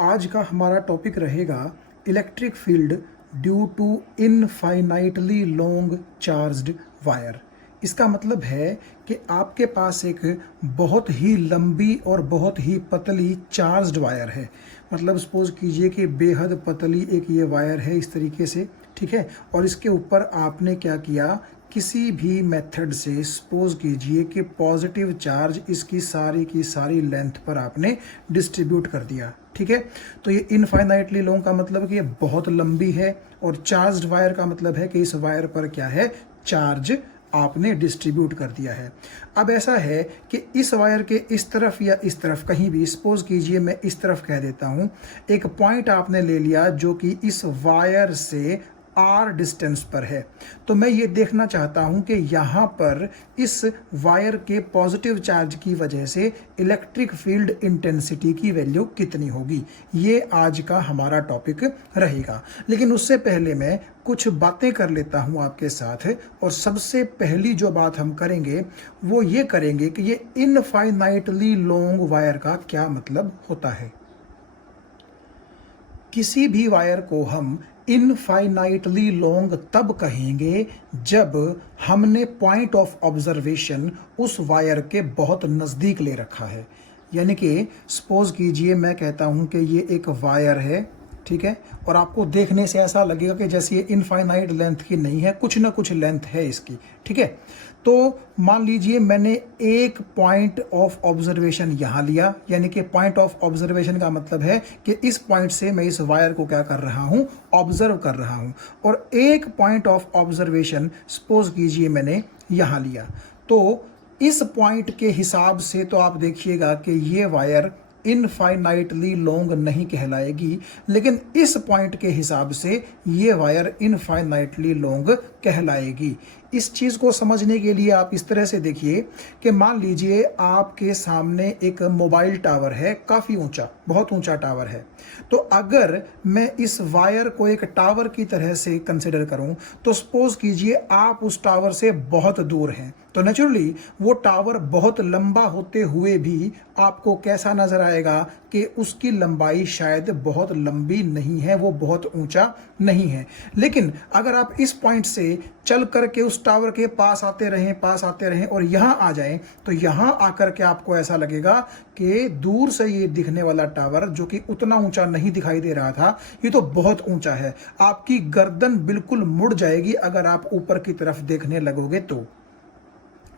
आज का हमारा टॉपिक रहेगा electric field due to infinitely long charged wire. इसका मतलब है कि आपके पास एक बहुत ही लंबी और बहुत ही पतली चार्ज्ड वायर है। मतलब सपोज कीजिए कि बेहद पतली एक ये वायर है इस तरीके से, ठीक है। और इसके ऊपर आपने क्या किया, किसी भी मेथड से सपोज कीजिए कि पॉजिटिव चार्ज इसकी सारी की सारी लेंथ पर आपने डिस्ट्रीब्यूट कर दिया, ठीक है। तो ये इनफाइनाइटली लॉन्ग का मतलब कि ये बहुत लंबी है, और चार्ज्ड वायर का मतलब है कि इस वायर पर क्या है, चार्ज आपने डिस्ट्रीब्यूट कर दिया है। अब ऐसा है कि इस वायर के इस तरफ या इस तरफ कहीं भी, सपोज कीजिए मैं इस तरफ कह देता हूं, एक पॉइंट आपने ले लिया जो कि इस वायर से आर डिस्टेंस पर है। तो मैं ये देखना चाहता हूं कि यहां पर इस वायर के पॉजिटिव चार्ज की वजह से इलेक्ट्रिक फील्ड इंटेंसिटी की वैल्यू कितनी होगी। ये आज का हमारा टॉपिक रहेगा। लेकिन उससे पहले मैं कुछ बातें कर लेता हूं आपके साथ। और सबसे पहली जो बात हम करेंगे वो ये करेंगे कि ये इनफाइनाइटली लॉन्ग वायर का क्या मतलब होता है। किसी भी वायर को हम इनफाइनाइटली लॉन्ग तब कहेंगे जब हमने पॉइंट ऑफ ऑब्जर्वेशन उस वायर के बहुत नज़दीक ले रखा है। यानी कि सपोज कीजिए मैं कहता हूं कि ये एक वायर है, ठीक है, और आपको देखने से ऐसा लगेगा कि जैसे ये इनफाइनाइट लेंथ की नहीं है, कुछ ना कुछ लेंथ है इसकी, ठीक है। तो मान लीजिए मैंने एक पॉइंट ऑफ ऑब्जर्वेशन यहां लिया, यानी कि पॉइंट ऑफ ऑब्जर्वेशन का मतलब है कि इस पॉइंट से मैं इस वायर को क्या कर रहा हूं, ऑब्जर्व कर रहा हूं। और एक पॉइंट ऑफ ऑब्जर्वेशन सपोज कीजिए मैंने यहां लिया। तो इस पॉइंट के हिसाब से तो आप देखिएगा कि ये वायर इनफाइनाइटली लॉन्ग नहीं कहलाएगी, लेकिन इस पॉइंट के हिसाब से ये वायर इनफाइनाइटली लॉन्ग कहलाएगी। इस चीज को समझने के लिए आप इस तरह से देखिए कि मान लीजिए आपके सामने एक मोबाइल टावर है, काफी ऊंचा, बहुत ऊंचा टावर है। तो अगर मैं इस वायर को एक टावर की तरह से कंसिडर करूं, तो सपोज कीजिए आप उस टावर से बहुत दूर हैं, तो नेचुरली वो टावर बहुत लंबा होते हुए भी आपको कैसा नजर आएगा कि उसकी लंबाई शायद बहुत लंबी नहीं है, वो बहुत ऊंचा नहीं है। लेकिन अगर आप इस पॉइंट से चल करके उस टावर के पास आते रहें और यहां आ जाएं, तो यहां आकर के आपको ऐसा लगेगा कि दूर से ये दिखने वाला टावर जो कि उतना ऊंचा नहीं दिखाई दे रहा था, ये तो बहुत ऊंचा है। आपकी गर्दन बिल्कुल मुड़ जाएगी अगर आप ऊपर की तरफ देखने लगोगे तो।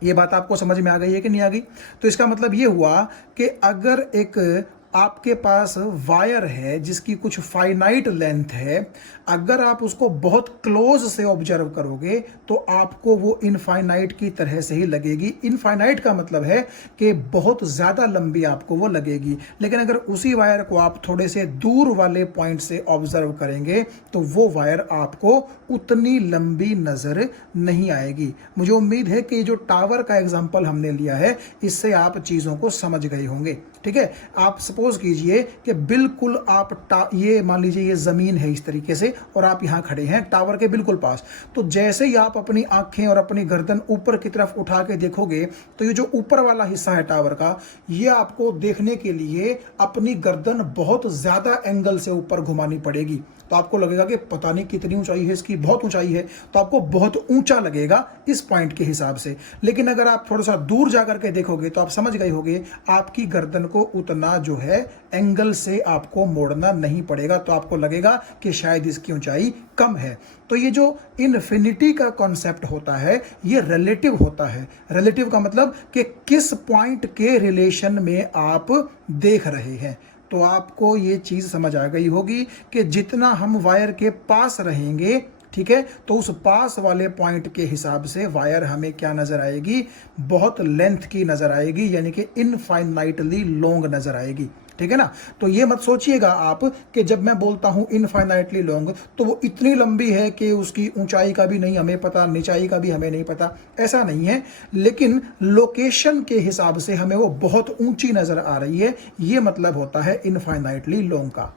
ये बात आपको समझ में आ गई है कि नहीं आ गई? तो इसका मतलब ये हुआ कि अगर एक आपके पास वायर है जिसकी कुछ फाइनाइट लेंथ है, अगर आप उसको बहुत क्लोज से ऑब्जर्व करोगे तो आपको वो इनफाइनाइट की तरह से ही लगेगी। इनफाइनाइट का मतलब है कि बहुत ज्यादा लंबी आपको वो लगेगी। लेकिन अगर उसी वायर को आप थोड़े से दूर वाले पॉइंट से ऑब्जर्व करेंगे तो वो वायर आपको उतनी लंबी नजर नहीं आएगी। मुझे उम्मीद है कि जो टावर का एग्जांपल हमने लिया है इससे आप चीजों को समझ गए होंगे, ठीक है। आप सपोज कीजिए कि बिल्कुल आप ये मान लीजिए ये जमीन है इस तरीके से, और आप यहां खड़े हैं टावर के बिल्कुल पास। तो जैसे ही आप अपनी आंखें और अपनी गर्दन ऊपर की तरफ उठा के देखोगे तो ये जो ऊपर वाला हिस्सा है टावर का, ये आपको देखने के लिए अपनी गर्दन बहुत ज्यादा एंगल से ऊपर घुमानी पड़ेगी। तो आपको लगेगा कि पता नहीं कितनी ऊंचाई है इसकी, बहुत ऊंचाई है, तो आपको बहुत ऊंचा लगेगा इस पॉइंट के हिसाब से। लेकिन अगर आप थोड़ा सा दूर जाकर के देखोगे तो आप समझ गए होंगे आपकी गर्दन को उतना जो है एंगल से आपको मोड़ना नहीं पड़ेगा, तो आपको लगेगा कि शायद इसकी ऊंचाई कम है। तो ये जो इन्फिनिटी का कॉन्सेप्ट होता है ये रिलेटिव होता है। रिलेटिव का मतलब कि किस पॉइंट के रिलेशन में आप देख रहे हैं। तो आपको ये चीज समझ आ गई होगी कि जितना हम वायर के पास रहेंगे, ठीक है, तो उस पास वाले पॉइंट के हिसाब से वायर हमें क्या नजर आएगी, बहुत लेंथ की नजर आएगी, यानी कि इनफाइनाइटली लॉन्ग नजर आएगी, ठीक है ना। तो ये मत सोचिएगा आप कि जब मैं बोलता हूं इनफाइनाइटली लॉन्ग तो वो इतनी लंबी है कि उसकी ऊंचाई का भी नहीं हमें पता, निचाई का भी हमें नहीं पता, ऐसा नहीं है। लेकिन लोकेशन के हिसाब से हमें वो बहुत ऊंची नजर आ रही है, ये मतलब होता है इनफाइनाइटली लॉन्ग का।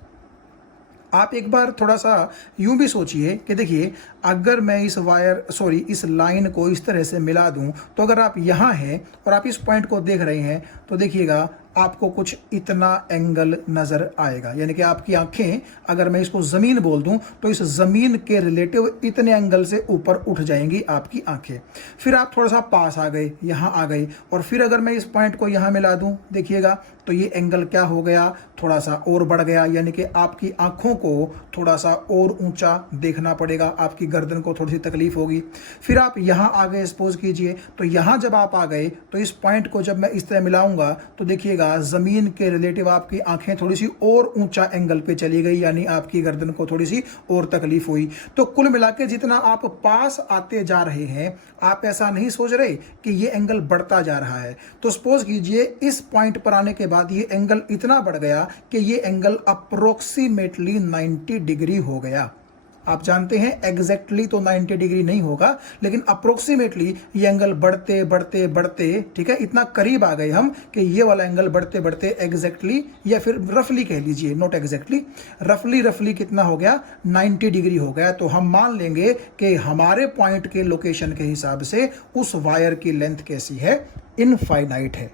आप एक बार थोड़ा सा यूं भी सोचिए कि देखिए अगर मैं इस लाइन को इस तरह से मिला दूं, तो अगर आप यहां हैं और आप इस पॉइंट को देख रहे हैं तो देखिएगा आपको कुछ इतना एंगल नजर आएगा, यानी कि आपकी आंखें, अगर मैं इसको जमीन बोल दूं तो इस जमीन के रिलेटिव इतने एंगल से ऊपर उठ जाएंगी आपकी आंखें। फिर आप थोड़ा सा पास आ गए, यहां आ गए, और फिर अगर मैं इस पॉइंट को यहां मिला दूं, देखिएगा तो ये एंगल क्या हो गया, थोड़ा सा और बढ़ गया, यानी कि आपकी आंखों को थोड़ा सा और ऊंचा देखना पड़ेगा, आपकी गर्दन को थोड़ी सी तकलीफ होगी। फिर आप यहां आ गए, सपोज कीजिए, तो यहां जब आप आ गए तो इस पॉइंट को जब मैं इस तरह मिलाऊंगा तो देखिएगा जमीन के रिलेटिव आपकी आंखें थोड़ी सी और ऊंचा एंगल पे चली गई, यानी आपकी गर्दन को थोड़ी सी और तकलीफ हुई। तो कुल मिला के जितना आप पास आते जा रहे हैं, आप ऐसा नहीं सोच रहे कि ये एंगल बढ़ता जा रहा है। तो सपोज कीजिए इस पॉइंट पर आने के बाद ये एंगल इतना बढ़ गया कि ये एंगल अप्रोक्सीमेटली 90 डिग्री हो गया। आप जानते हैं एग्जैक्टली तो 90 डिग्री नहीं होगा, लेकिन अप्रोक्सीमेटली ये एंगल बढ़ते बढ़ते बढ़ते, ठीक है, इतना करीब आ गए हम कि ये वाला एंगल बढ़ते बढ़ते एग्जैक्टली, या फिर रफली कह लीजिए, नॉट एग्जैक्टली, रफली कितना हो गया, 90 डिग्री हो गया। तो हम मान लेंगे कि हमारे पॉइंट के लोकेशन के हिसाब से उस वायर की लेंथ कैसी है, इनफाइनाइट है।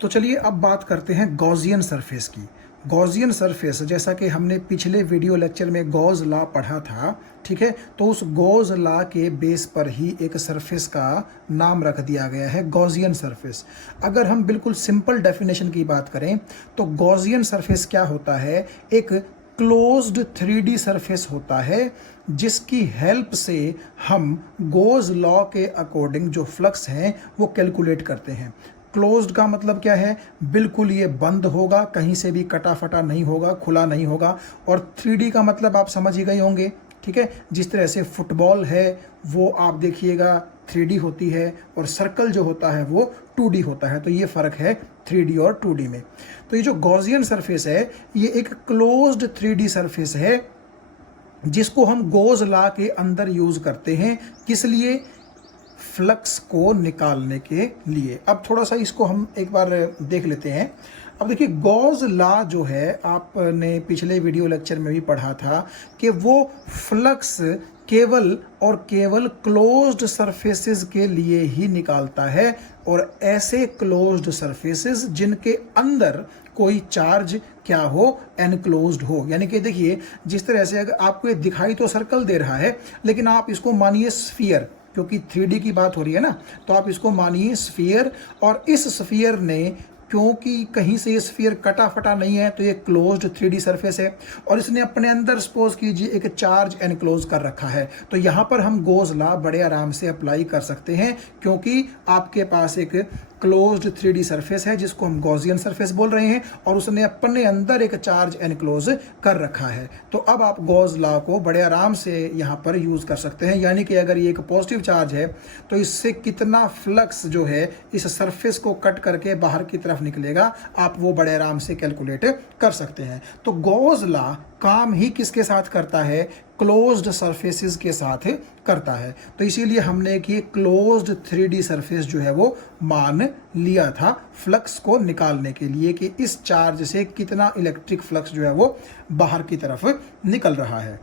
तो चलिए अब बात करते हैं गॉसियन सरफेस की। गॉसियन सरफेस, जैसा कि हमने पिछले वीडियो लेक्चर में गॉस लॉ पढ़ा था, ठीक है, तो उस गॉस लॉ के बेस पर ही एक सरफेस का नाम रख दिया गया है गॉसियन सरफेस। अगर हम बिल्कुल सिंपल डेफिनेशन की बात करें तो गॉसियन सरफेस क्या होता है, एक क्लोज्ड 3D सरफेस होता है जिसकी हेल्प से हम गॉस लॉ के अकॉर्डिंग जो फ्लक्स हैं वो कैलकुलेट करते हैं। क्लोज्ड का मतलब क्या है, बिल्कुल ये बंद होगा, कहीं से भी कटा फटा नहीं होगा, खुला नहीं होगा। और 3D का मतलब आप समझ ही गए होंगे, ठीक है, जिस तरह से फुटबॉल है वो आप देखिएगा 3D होती है, और सर्कल जो होता है वो 2D होता है। तो ये फर्क है 3D और 2D में। तो ये जो गॉसियन सरफेस है ये एक क्लोज्ड 3D सरफेस है जिसको हम गॉस लॉ के अंदर यूज करते हैं। किस लिए, फ्लक्स को निकालने के लिए। अब थोड़ा सा इसको हम एक बार देख लेते हैं। अब देखिए गॉस लॉ जो है, आपने पिछले वीडियो लेक्चर में भी पढ़ा था कि वो फ्लक्स केवल और केवल क्लोज्ड सरफेसेस के लिए ही निकालता है, और ऐसे क्लोज्ड सरफेसेस जिनके अंदर कोई चार्ज क्या हो, एनक्लोज्ड हो। यानी कि देखिए जिस तरह से अगर आपको ये दिखाई तो सर्कल दे रहा है, लेकिन आप इसको मानिए स्फीयर, क्योंकि 3D की बात हो रही है ना, तो आप इसको मानिए स्फीयर। और इस स्फीयर ने, क्योंकि कहीं से ये स्फीयर कटा फटा नहीं है, तो ये क्लोज्ड 3D सरफेस है, और इसने अपने अंदर सपोज कीजिए एक चार्ज एनक्लोज कर रखा है। तो यहाँ पर हम गॉस लॉ बड़े आराम से अप्लाई कर सकते हैं, क्योंकि आपके पास एक क्लोज्ड 3D सरफेस है जिसको हम गॉसियन सरफेस बोल रहे हैं, और उसने अपने अंदर एक चार्ज एनक्लोज कर रखा है। तो अब आप गॉस लॉ को बड़े आराम से यहाँ पर यूज कर सकते हैं। यानी कि अगर ये एक पॉजिटिव चार्ज है तो इससे कितना फ्लक्स जो है इस सरफेस को कट करके बाहर की तरफ निकलेगा, आप वो बड़े आराम से कैलकुलेट कर सकते हैं। तो गॉस लॉ काम ही किसके साथ करता है, क्लोज्ड सरफेसेस के साथ करता है। तो इसीलिए हमने कि क्लोज्ड 3D सरफेस जो है वो मान लिया था फ्लक्स को निकालने के लिए, कि इस चार्ज से कितना इलेक्ट्रिक फ्लक्स जो है वो बाहर की तरफ निकल रहा है।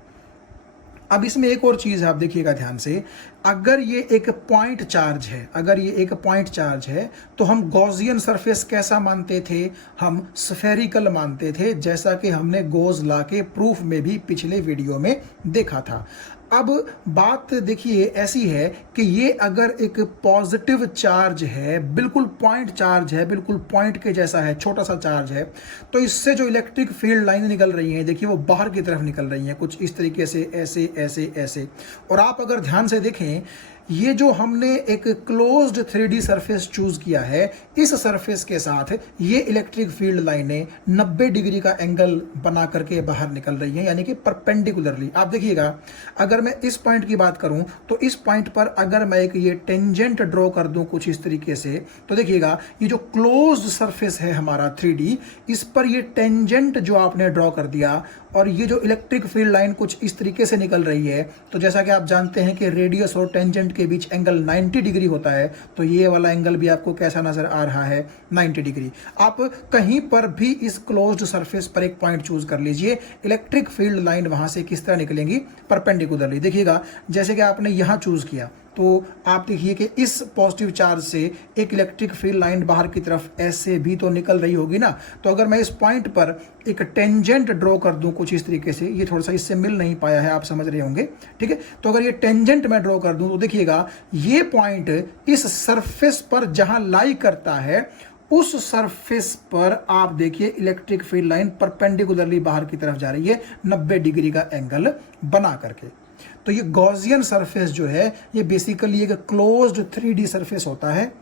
अब इसमें एक और चीज़ आप देखिएगा ध्यान से, अगर ये एक पॉइंट चार्ज है, अगर ये एक पॉइंट चार्ज है तो हम गॉसियन सरफेस कैसा मानते थे, हम स्फेरिकल मानते थे, जैसा कि हमने गॉस लॉ के प्रूफ में भी पिछले वीडियो में देखा था। अब बात देखिए ऐसी है कि ये अगर एक पॉजिटिव चार्ज है, बिल्कुल पॉइंट चार्ज है, बिल्कुल पॉइंट के जैसा है, छोटा सा चार्ज है, तो इससे जो इलेक्ट्रिक फील्ड लाइन निकल रही हैं, देखिए वो बाहर की तरफ निकल रही हैं, कुछ इस तरीके से, ऐसे ऐसे ऐसे। और आप अगर ध्यान से देखें, ये जो हमने एक क्लोज्ड 3D सरफेस चूज किया है, इस सरफेस के साथ ये इलेक्ट्रिक फील्ड लाइनें 90 डिग्री का एंगल बना करके बाहर निकल रही हैं, यानी कि परपेंडिकुलरली। आप देखिएगा अगर मैं इस पॉइंट की बात करूं तो इस पॉइंट पर अगर मैं एक ये टेंजेंट ड्रॉ कर दूं कुछ इस तरीके से, तो देखिएगा ये जो क्लोज्ड सरफेस है हमारा 3D, इस पर ये टेंजेंट जो आपने ड्रॉ कर दिया, और ये जो इलेक्ट्रिक फील्ड लाइन कुछ इस तरीके से निकल रही है, तो जैसा कि आप जानते हैं कि रेडियस और टेंजेंट के बीच एंगल 90 डिग्री होता है, तो ये वाला एंगल भी आपको कैसा नजर आ रहा है, 90 डिग्री। आप कहीं पर भी इस क्लोज्ड सरफेस पर एक पॉइंट चूज कर लीजिए, इलेक्ट्रिक फील्ड लाइन वहां से किस तरह निकलेंगी, परपेंडिकुलरली। देखिएगा जैसे कि आपने यहां चूज किया, तो आप देखिए कि इस पॉजिटिव चार्ज से एक इलेक्ट्रिक फील्ड लाइन बाहर की तरफ ऐसे भी तो निकल रही होगी ना। तो अगर मैं इस पॉइंट पर एक टेंजेंट ड्रॉ कर दूं कुछ इस तरीके से, ये थोड़ा सा इससे मिल नहीं पाया है, आप समझ रहे होंगे, ठीक है। तो अगर ये टेंजेंट मैं ड्रॉ कर दूं तो देखिएगा ये पॉइंट इस सरफेस पर जहां लाई करता है, उस सरफेस पर आप देखिए इलेक्ट्रिक फील्ड लाइन परपेंडिकुलरली बाहर की तरफ जा रही है 90 डिग्री का एंगल बना करके। तो ये गॉसियन सरफेस जो है ये बेसिकली एक क्लोज्ड 3D सरफेस होता है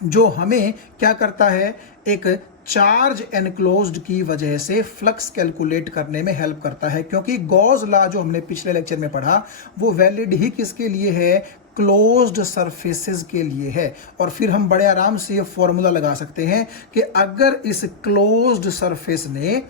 जो हमें क्या करता है, एक चार्ज एनक्लोज्ड की वजह से फ्लक्स कैलकुलेट करने में हेल्प करता है। क्योंकि गॉस लॉ जो हमने पिछले लेक्चर में पढ़ा वो वैलिड ही किसके लिए है, क्लोज्ड सरफेसेस के लिए है। और फिर हम बड़े आराम से ये फॉर्मूला लगा सकते हैं कि अगर इस क्लोज्ड सरफेस ने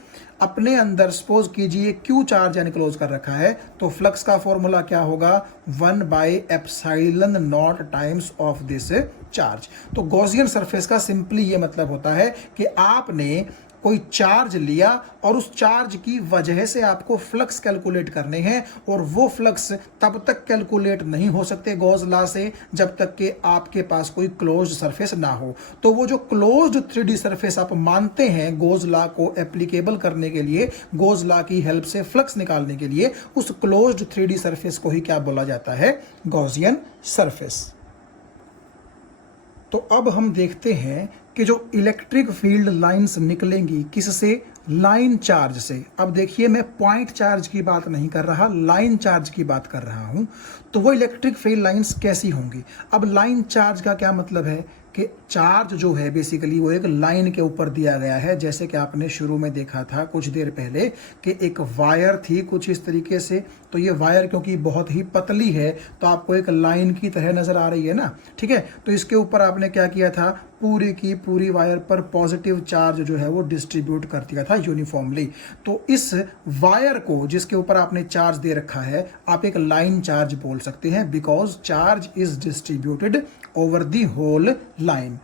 अपने अंदर सपोज कीजिए क्यू चार्ज एनक्लोज कर रखा है, तो फ्लक्स का फॉर्मूला क्या होगा, 1/ε0 टाइम्स ऑफ दिस चार्ज। तो गॉसियन सरफेस का सिंपली ये मतलब होता है कि आपने कोई चार्ज लिया और उस चार्ज की वजह से आपको फ्लक्स कैलकुलेट करने हैं, और वो फ्लक्स तब तक कैलकुलेट नहीं हो सकते गॉस लॉ से जब तक कि आपके पास कोई क्लोज्ड सरफेस ना हो। तो वो जो क्लोज्ड 3D सरफेस आप मानते हैं गॉस लॉ को एप्लीकेबल करने के लिए, गॉस लॉ की हेल्प से फ्लक्स निकालने के लिए, उस क्लोज्ड 3D सरफेस को ही क्या बोला जाता है, गॉसियन सरफेस। तो अब हम देखते हैं कि जो इलेक्ट्रिक फील्ड लाइंस निकलेंगी किससे, लाइन चार्ज से। अब देखिए मैं पॉइंट चार्ज की बात नहीं कर रहा, लाइन चार्ज की बात कर रहा हूं। तो वो इलेक्ट्रिक फील्ड लाइंस कैसी होंगी। अब लाइन चार्ज का क्या मतलब है कि चार्ज जो है बेसिकली वो एक लाइन के ऊपर दिया गया है। जैसे कि आपने शुरू में देखा था कुछ देर पहले कि एक वायर थी कुछ इस तरीके से, तो ये वायर क्योंकि बहुत ही पतली है तो आपको एक लाइन की तरह नजर आ रही है ना, ठीक है। तो इसके ऊपर आपने क्या किया था, पूरी की पूरी वायर पर पॉजिटिव चार्ज जो है वो डिस्ट्रीब्यूट कर दिया था यूनिफॉर्मली। तो इस वायर को जिसके ऊपर आपने चार्ज दे रखा है आप एक लाइन चार्ज बोल सकते हैं, because charge is distributed over the whole line.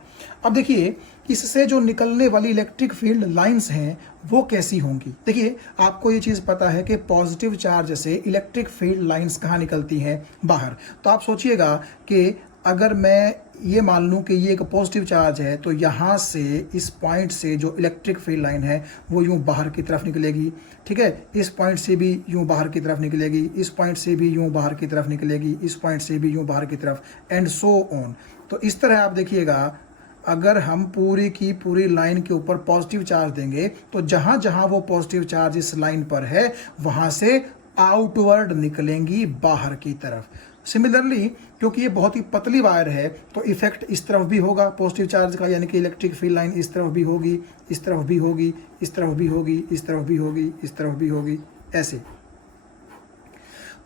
अब देखिए इससे जो निकलने वाली इलेक्ट्रिक फील्ड लाइंस हैं वो कैसी होंगी। देखिए आपको ये चीज़ पता है कि पॉजिटिव चार्ज से इलेक्ट्रिक फील्ड लाइंस कहाँ निकलती हैं, बाहर। तो आप सोचिएगा कि अगर मैं ये मान लूँ कि ये एक पॉजिटिव चार्ज है तो यहाँ से इस पॉइंट से जो इलेक्ट्रिक फील्ड लाइन है वो यूँ बाहर की तरफ निकलेगी, ठीक है। इस पॉइंट से भी यूँ बाहर की तरफ निकलेगी, इस पॉइंट से भी यूँ बाहर की तरफ निकलेगी, इस पॉइंट से भी यूँ बाहर की तरफ, एंड सो ऑन। तो इस तरह आप देखिएगा अगर हम पूरी की पूरी लाइन के ऊपर पॉजिटिव चार्ज देंगे तो जहाँ जहाँ वो पॉजिटिव चार्ज इस लाइन पर है वहाँ से आउटवर्ड निकलेंगी बाहर की तरफ। सिमिलरली क्योंकि ये बहुत ही पतली वायर है तो इफेक्ट इस तरफ भी होगा पॉजिटिव चार्ज का, यानी कि इलेक्ट्रिक फील्ड लाइन इस तरफ भी होगी, इस तरफ भी होगी, इस तरफ भी होगी, इस तरफ भी होगी, इस तरफ भी होगी, ऐसे।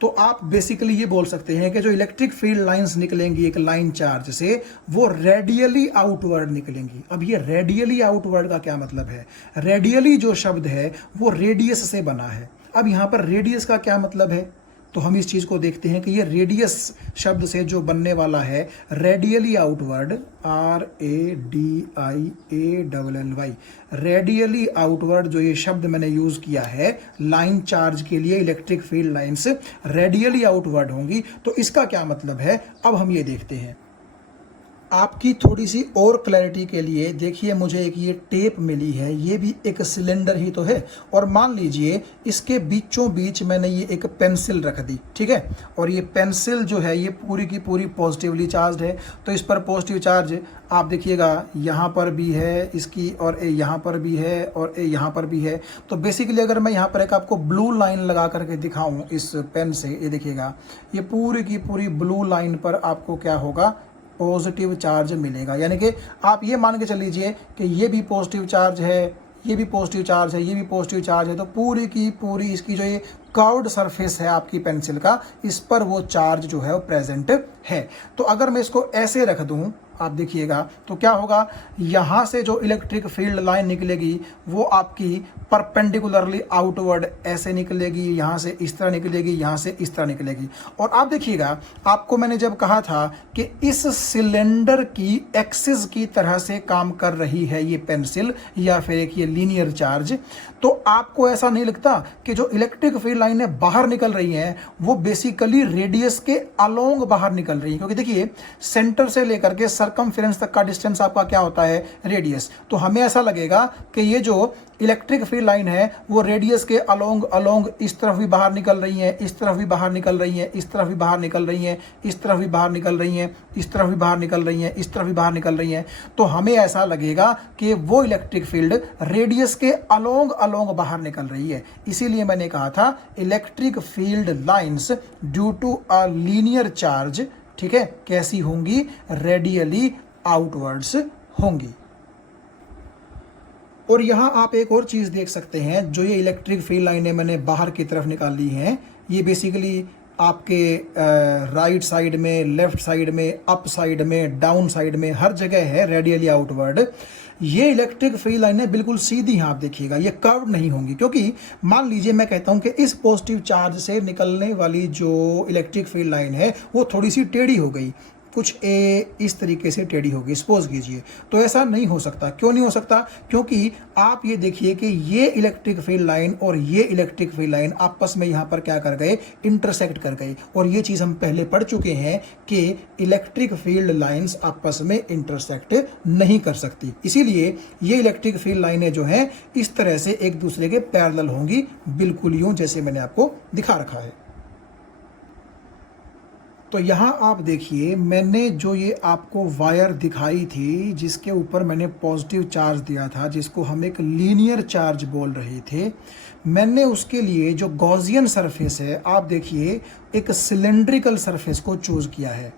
तो आप बेसिकली ये बोल सकते हैं कि जो इलेक्ट्रिक फील्ड लाइंस निकलेंगी एक लाइन चार्ज से वो रेडियली आउटवर्ड निकलेंगी। अब ये रेडियली आउटवर्ड का क्या मतलब है, रेडियली जो शब्द है वो रेडियस से बना है। अब यहाँ पर रेडियस का क्या मतलब है, तो हम इस चीज़ को देखते हैं कि ये रेडियस शब्द से जो बनने वाला है radially outward, RADIALLY, radially outward जो ये शब्द मैंने यूज़ किया है लाइन चार्ज के लिए, electric field lines radially outward होंगी। तो इसका क्या मतलब है अब हम ये देखते हैं। आपकी थोड़ी सी और क्लैरिटी के लिए देखिए मुझे एक ये टेप मिली है, ये भी एक सिलेंडर ही तो है, और मान लीजिए इसके बीचों बीच मैंने ये एक पेंसिल रख दी, ठीक है। और ये पेंसिल जो है ये पूरी की पूरी पॉजिटिवली चार्ज है, तो इस पर पॉजिटिव चार्ज आप देखिएगा यहाँ पर भी है इसकी, और ए यहाँ पर भी है, और ए यहाँ पर भी है। तो बेसिकली अगर मैं यहाँ पर एक आपको ब्लू लाइन लगा करके दिखाऊं इस पेन से, ये देखिएगा ये पूरी की पूरी ब्लू लाइन पर आपको क्या होगा, पॉजिटिव चार्ज मिलेगा। यानी कि आप ये मान के चल लीजिए कि ये भी पॉजिटिव चार्ज है, ये भी पॉजिटिव चार्ज है, ये भी पॉजिटिव चार्ज है, तो पूरी की पूरी इसकी जो ये कर्व्ड सरफेस है आपकी पेंसिल का, इस पर वो चार्ज जो है वो प्रेजेंट है। तो अगर मैं इसको ऐसे रख दूं आप देखिएगा तो क्या होगा, यहाँ से जो इलेक्ट्रिक फील्ड लाइन निकलेगी वो आपकी परपेंडिकुलरली आउटवर्ड ऐसे निकलेगी, यहाँ से इस तरह निकलेगी, यहाँ से इस तरह निकलेगी। और आप देखिएगा, आपको मैंने जब कहा था कि इस सिलेंडर की एक्सिस की तरह से काम कर रही है ये पेंसिल या फिर एक ये लीनियर चार्ज, तो आपको ऐसा नहीं लगता कि जो इलेक्ट्रिक फील्ड लाइनें बाहर निकल रही हैं वो बेसिकली रेडियस के अलोंग बाहर निकल रही हैं? क्योंकि देखिए, सेंटर से लेकर के सरकमफेरेंस तक का डिस्टेंस आपका क्या होता है, रेडियस। तो हमें ऐसा लगेगा कि ये जो इलेक्ट्रिक फील्ड लाइन है वो रेडियस के अलोंग अलोंग इस तरफ भी बाहर निकल रही है, इस तरफ भी बाहर निकल रही है, इस तरफ भी बाहर निकल रही है, इस तरफ भी बाहर निकल रही है, इस तरफ भी बाहर निकल रही है, इस तरफ भी बाहर निकल रही है। तो हमें ऐसा लगेगा कि वो इलेक्ट्रिक फील्ड रेडियस के अलोंग अलोंग बाहर निकल रही है। इसीलिए मैंने कहा था electric field lines due to a linear charge, ठीक है, कैसी होंगी, रेडियली आउटवर्ड्स होंगी। और यहां आप एक और चीज देख सकते हैं, जो ये इलेक्ट्रिक फील्ड लाइनें मैंने बाहर की तरफ निकाली हैं, ये बेसिकली आपके राइट साइड में, लेफ्ट साइड में, अप साइड में, डाउन साइड में, हर जगह है रेडियली आउटवर्ड। ये इलेक्ट्रिक फील्ड लाइनें बिल्कुल सीधी हैं, आप देखिएगा, ये कर्व नहीं होंगी। क्योंकि मान लीजिए मैं कहता हूं कि इस पॉजिटिव चार्ज से निकलने वाली जो इलेक्ट्रिक फील्ड लाइन है वो थोड़ी सी टेढ़ी हो गई, कुछ इस तरीके से टेढ़ी होगी, सपोज कीजिए, तो ऐसा नहीं हो सकता। क्यों नहीं हो सकता? क्योंकि आप ये देखिए कि ये इलेक्ट्रिक फील्ड लाइन और ये इलेक्ट्रिक फील्ड लाइन आपस में यहाँ पर क्या कर गए, इंटरसेक्ट कर गए। और ये चीज़ हम पहले पढ़ चुके हैं कि इलेक्ट्रिक फील्ड लाइंस आपस में इंटरसेक्ट नहीं कर सकती। इसीलिए ये इलेक्ट्रिक फील्ड लाइनें जो हैं इस तरह से एक दूसरे के पैरेलल होंगी, बिल्कुल यूं जैसे मैंने आपको दिखा रखा है। तो यहाँ आप देखिए, मैंने जो ये आपको वायर दिखाई थी जिसके ऊपर मैंने पॉजिटिव चार्ज दिया था, जिसको हम एक लीनियर चार्ज बोल रहे थे, मैंने उसके लिए जो गॉसियन सरफेस है, आप देखिए एक सिलेंड्रिकल सरफेस को चूज किया है,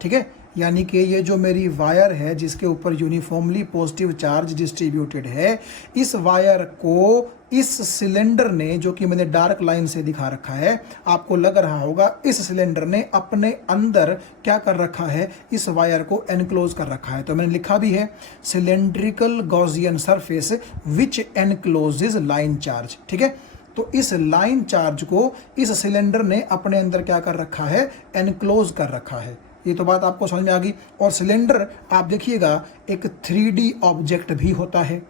ठीक है। यानी कि ये जो मेरी वायर है जिसके ऊपर यूनिफॉर्मली पॉजिटिव चार्ज डिस्ट्रीब्यूटेड है, इस वायर को इस सिलेंडर ने, जो कि मैंने डार्क लाइन से दिखा रखा है, आपको लग रहा होगा इस सिलेंडर ने अपने अंदर क्या कर रखा है, इस वायर को एनक्लोज कर रखा है। तो मैंने लिखा भी है cylindrical Gaussian surface which encloses line charge, ठीक है। तो इस लाइन चार्ज को इस सिलेंडर ने अपने अंदर क्या कर रखा है, एनक्लोज कर रखा है। ये तो बात आपको समझ में आ गई। और सिलेंडर आप देखिएगा एक 3D ऑब्जेक्ट भी होता है,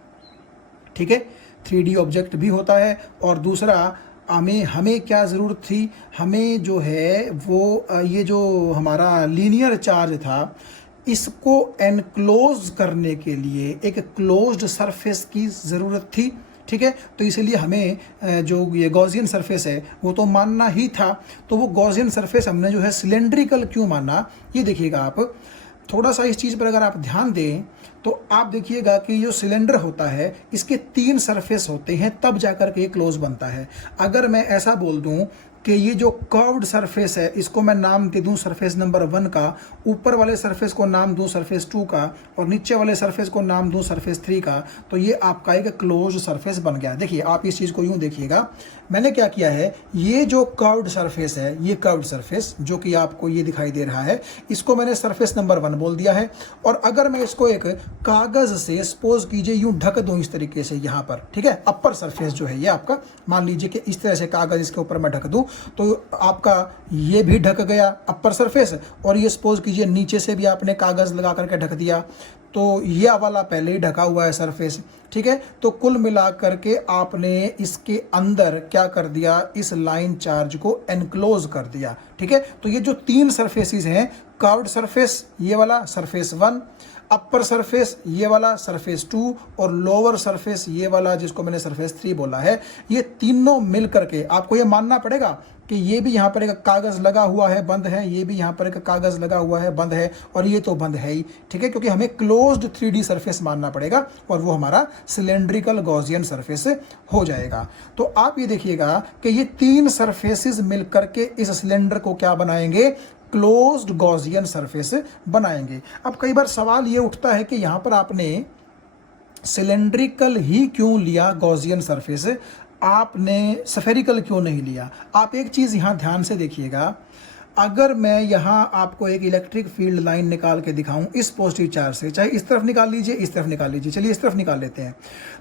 ठीक है, 3D ऑब्जेक्ट भी होता है। और दूसरा, हमें क्या ज़रूरत थी, हमें जो है वो ये जो हमारा लीनियर चार्ज था, इसको एनक्लोज करने के लिए एक क्लोज्ड सरफेस की ज़रूरत थी, ठीक है। तो इसलिए हमें जो ये गॉसियन सरफेस है वो तो मानना ही था। तो वो गॉसियन सरफेस हमने जो है सिलेंड्रिकल क्यों माना, ये देखिएगा आप थोड़ा सा इस चीज़ पर अगर आप ध्यान दें तो आप देखिएगा कि जो सिलेंडर होता है इसके 3 सरफेस होते हैं, तब जाकर के ये क्लोज बनता है। अगर मैं ऐसा बोल दूं कि ये जो कर्व्ड सरफेस है इसको मैं नाम दे दूं सरफेस नंबर 1 का, ऊपर वाले सरफेस को नाम दूं सरफेस 2 का, और नीचे वाले सरफेस को नाम दूं सरफेस 3 का, तो ये आपका एक क्लोज्ड सरफेस बन गया। देखिए, आप इस चीज़ को यूं देखिएगा, मैंने क्या किया है, ये जो कर्व्ड सरफेस है, ये कर्व्ड सरफेस जो कि आपको ये दिखाई दे रहा है, इसको मैंने सरफेस नंबर 1 बोल दिया है। और अगर मैं इसको एक कागज़ से सपोज कीजिए यूं ढक दूं इस तरीके से यहाँ पर, ठीक है, अपर सरफेस जो है ये आपका, मान लीजिए कि इस तरह से कागज़ इसके ऊपर मैं ढक दूं, तो आपका ये भी ढक गया अपर सरफेस, और ये सपोज कीजिए नीचे से भी आपने कागज़ लगा करके ढक दिया, तो ये वाला पहले ही ढका हुआ है सरफेस, ठीक है। तो कुल मिला करके आपने इसके अंदर क्या कर दिया, इस लाइन चार्ज को एनक्लोज कर दिया, ठीक है। तो ये जो 3 सरफेसेस हैं, कर्व्ड सरफेस ये वाला सरफेस 1, अपर सरफेस ये वाला सरफेस 2, और लोअर सरफेस ये वाला जिसको मैंने सरफेस 3 बोला है, ये तीनों मिल करके आपको ये मानना पड़ेगा कि ये भी यहाँ पर एक कागज़ लगा हुआ है, बंद है, ये भी यहाँ पर एक कागज़ लगा हुआ है, बंद है, और ये तो बंद है ही, ठीक है, क्योंकि हमें क्लोज्ड 3D सरफेस मानना पड़ेगा और वो हमारा सिलेंड्रिकल गॉसियन सरफेस हो जाएगा। तो आप ये देखिएगा कि ये 3 सरफेसेस मिल करके इस सिलेंडर को क्या बनाएंगे, क्लोज्ड गॉसियन सरफेस बनाएंगे। अब कई बार सवाल ये उठता है कि यहाँ पर आपने सिलेंड्रिकल ही क्यों लिया गॉसियन सरफेस, आपने स्फेरिकल क्यों नहीं लिया। आप एक चीज़ यहाँ ध्यान से देखिएगा, अगर मैं यहाँ आपको एक इलेक्ट्रिक फील्ड लाइन निकाल के दिखाऊं इस पॉजिटिव चार्ज से, चाहे इस तरफ निकाल लीजिए, इस तरफ निकाल लीजिए, चलिए इस तरफ निकाल लेते हैं।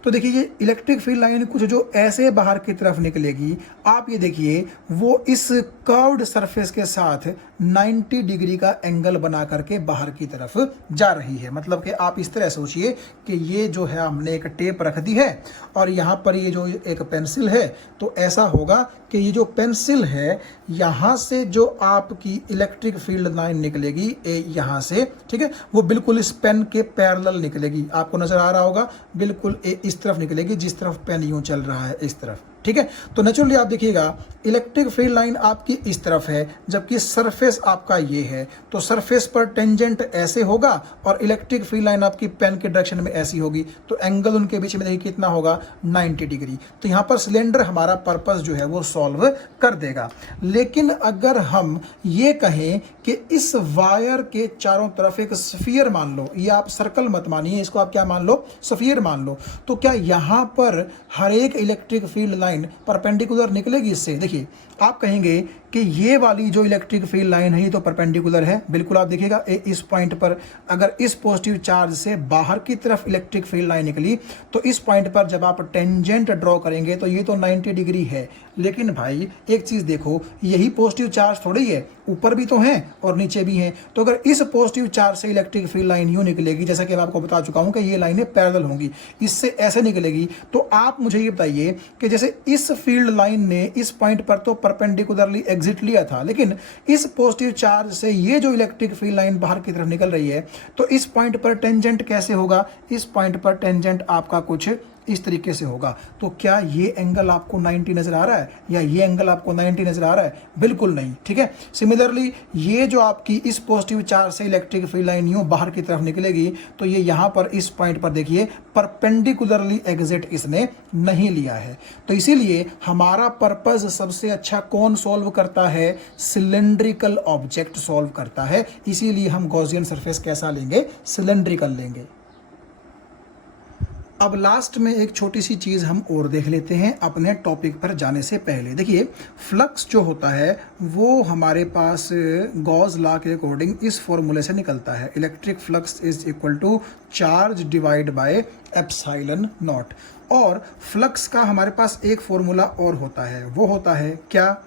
तो देखिए ये इलेक्ट्रिक फील्ड लाइन कुछ जो ऐसे बाहर की तरफ निकलेगी, आप ये देखिए वो इस कर्व्ड सरफेस के साथ 90 डिग्री का एंगल बना करके बाहर की तरफ जा रही है। मतलब कि आप इस तरह सोचिए कि ये जो है हमने एक टेप रख दी है और यहाँ पर ये जो एक पेंसिल है, तो ऐसा होगा कि ये जो पेंसिल है यहाँ से जो आपकी इलेक्ट्रिक फील्ड लाइन निकलेगी यहाँ से, ठीक है, वो बिल्कुल इस पेन के पैरेलल निकलेगी। आपको नजर आ रहा होगा, बिल्कुल इस तरफ निकलेगी जिस तरफ पेन यूं चल रहा है, इस तरफ, ठीक है। तो नेचुरली आप देखिएगा इलेक्ट्रिक फील्ड लाइन आपकी इस तरफ है, जबकि सरफेस आपका ये है, तो सरफेस पर टेंजेंट ऐसे होगा और इलेक्ट्रिक फील्ड लाइन आपकी पेन के डायरेक्शन में ऐसी होगी, तो एंगल उनके बीच में देखिए कितना होगा, 90 डिग्री। तो यहाँ पर सिलेंडर हमारा पर्पस जो है वो सॉल्व कर देगा। लेकिन अगर हम ये कहें कि इस वायर के चारों तरफ एक स्फीयर मान लो, ये आप सर्कल मत मानिए, इसको आप क्या मान लो, स्फीयर मान लो, तो क्या यहाँ पर हर एक इलेक्ट्रिक फील्ड लाइन परपेंडिकुलर निकलेगी इससे? देखिए आप कहेंगे कि ये वाली जो इलेक्ट्रिक फील्ड लाइन है ये तो परपेंडिकुलर है, बिल्कुल आप देखिएगा इस पॉइंट पर अगर इस पॉजिटिव चार्ज से बाहर की तरफ इलेक्ट्रिक फील्ड लाइन निकली तो इस पॉइंट पर जब आप टेंजेंट ड्रॉ करेंगे तो ये तो 90 डिग्री है। लेकिन भाई एक चीज देखो, यही पॉजिटिव चार्ज थोड़ी है, ऊपर भी तो है और नीचे भी है। तो अगर इस पॉजिटिव चार्ज से इलेक्ट्रिक फील्ड लाइन यूं निकलेगी, जैसा कि मैं आपको बता चुका हूं कि ये लाइनें पैरेलल होंगी, इससे ऐसे निकलेगी, तो आप मुझे ये बताइए कि जैसे इस फील्ड लाइन ने इस पॉइंट पर तो परपेंडिकुलरली एग्जिट लिया था, लेकिन इस पॉजिटिव चार्ज से ये जो इलेक्ट्रिक फील्ड लाइन बाहर की तरफ निकल रही है, तो इस पॉइंट पर टेंजेंट कैसे होगा? इस पॉइंट पर टेंजेंट आपका कुछ इस तरीके से होगा। तो क्या ये एंगल आपको 90 नजर आ रहा है या ये एंगल आपको 90 नजर आ रहा है? बिल्कुल नहीं, ठीक है। सिमिलरली ये जो आपकी इस पॉजिटिव चार्ज से इलेक्ट्रिक फील्ड लाइन यूं बाहर की तरफ निकलेगी, तो ये यहां पर इस पॉइंट पर देखिए परपेंडिकुलरली एग्जिट इसने नहीं लिया है। तो इसीलिए हमारा पर्पस सबसे अच्छा कौन सॉल्व करता है? सिलेंड्रिकल ऑब्जेक्ट सॉल्व करता है। इसीलिए हम गॉसियन सरफेस कैसा लेंगे? सिलेंड्रिकल लेंगे। अब लास्ट में एक छोटी सी चीज़ हम और देख लेते हैं अपने टॉपिक पर जाने से पहले। देखिए फ्लक्स जो होता है वो हमारे पास गॉस लॉ के अकॉर्डिंग इस फॉर्मूले से निकलता है, electric flux is equal to charge divide by epsilon naught. और फ्लक्स का हमारे पास एक फॉर्मूला और होता है, वो होता है क्या?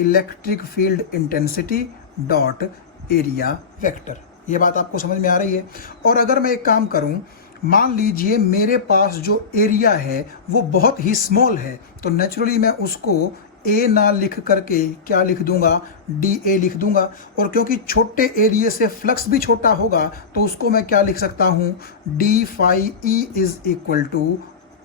Electric field intensity dot area vector. ये बात आपको समझ में आ रही है? और अगर मैं एक काम करूं, मान लीजिए मेरे पास जो एरिया है वो बहुत ही स्मॉल है, तो नेचुरली मैं उसको ए ना लिख करके क्या लिख दूंगा? डी ए लिख दूंगा। और क्योंकि छोटे एरिया से फ्लक्स भी छोटा होगा तो उसको मैं क्या लिख सकता हूं? D phi E is equal to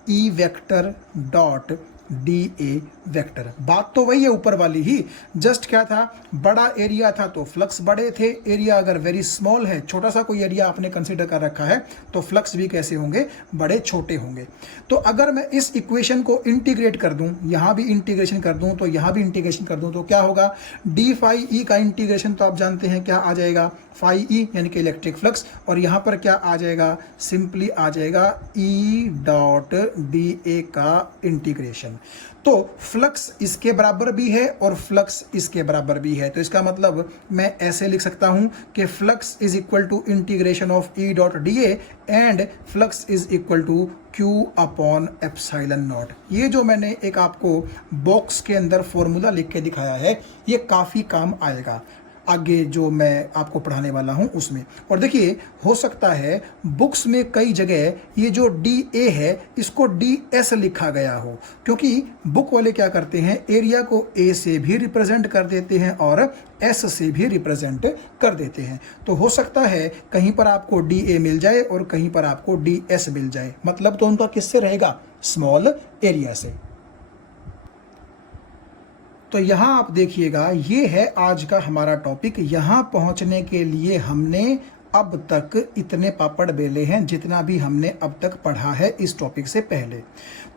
E vector dot d A vector. बात तो वही है ऊपर वाली ही, जस्ट क्या था, बड़ा एरिया था तो फ्लक्स बड़े थे, एरिया अगर वेरी स्मॉल है, छोटा सा कोई एरिया आपने कंसीडर कर रखा है, तो फ्लक्स भी कैसे होंगे? बड़े छोटे होंगे। तो अगर मैं इस इक्वेशन को इंटीग्रेट कर दूं, यहां भी इंटीग्रेशन कर दूं, तो यहां भी इंटीग्रेशन कर दूं, तो क्या होगा? डी फाई ई का इंटीग्रेशन तो आप जानते हैं क्या आ जाएगा? फाई ई यानी कि इलेक्ट्रिक फ्लक्स, और यहां पर क्या आ जाएगा? सिंपली आ जाएगा ई डॉट डी ए का इंटीग्रेशन। तो फ्लक्स इसके बराबर भी है और फ्लक्स इसके बराबर भी है, तो इसका मतलब मैं ऐसे लिख सकता हूं कि flux is equal to integration of E dot d A and flux is equal to q upon epsilon naught. ये जो मैंने एक आपको बॉक्स के अंदर फॉर्मूला लिख के दिखाया है, ये काफी काम आएगा आगे जो मैं आपको पढ़ाने वाला हूं उसमें। और देखिए हो सकता है बुक्स में कई जगह ये जो डी ए है इसको डी एस लिखा गया हो, क्योंकि बुक वाले क्या करते हैं, एरिया को ए से भी रिप्रेजेंट कर देते हैं और एस से भी रिप्रेजेंट कर देते हैं। तो हो सकता है कहीं पर आपको डी ए मिल जाए और कहीं पर आपको डी एस मिल जाए, मतलब तो उनका किससे रहेगा? स्मॉल एरिया से। तो यहाँ आप देखिएगा ये है आज का हमारा टॉपिक। यहाँ पहुँचने के लिए हमने अब तक इतने पापड़ बेले हैं जितना भी हमने अब तक पढ़ा है इस टॉपिक से पहले।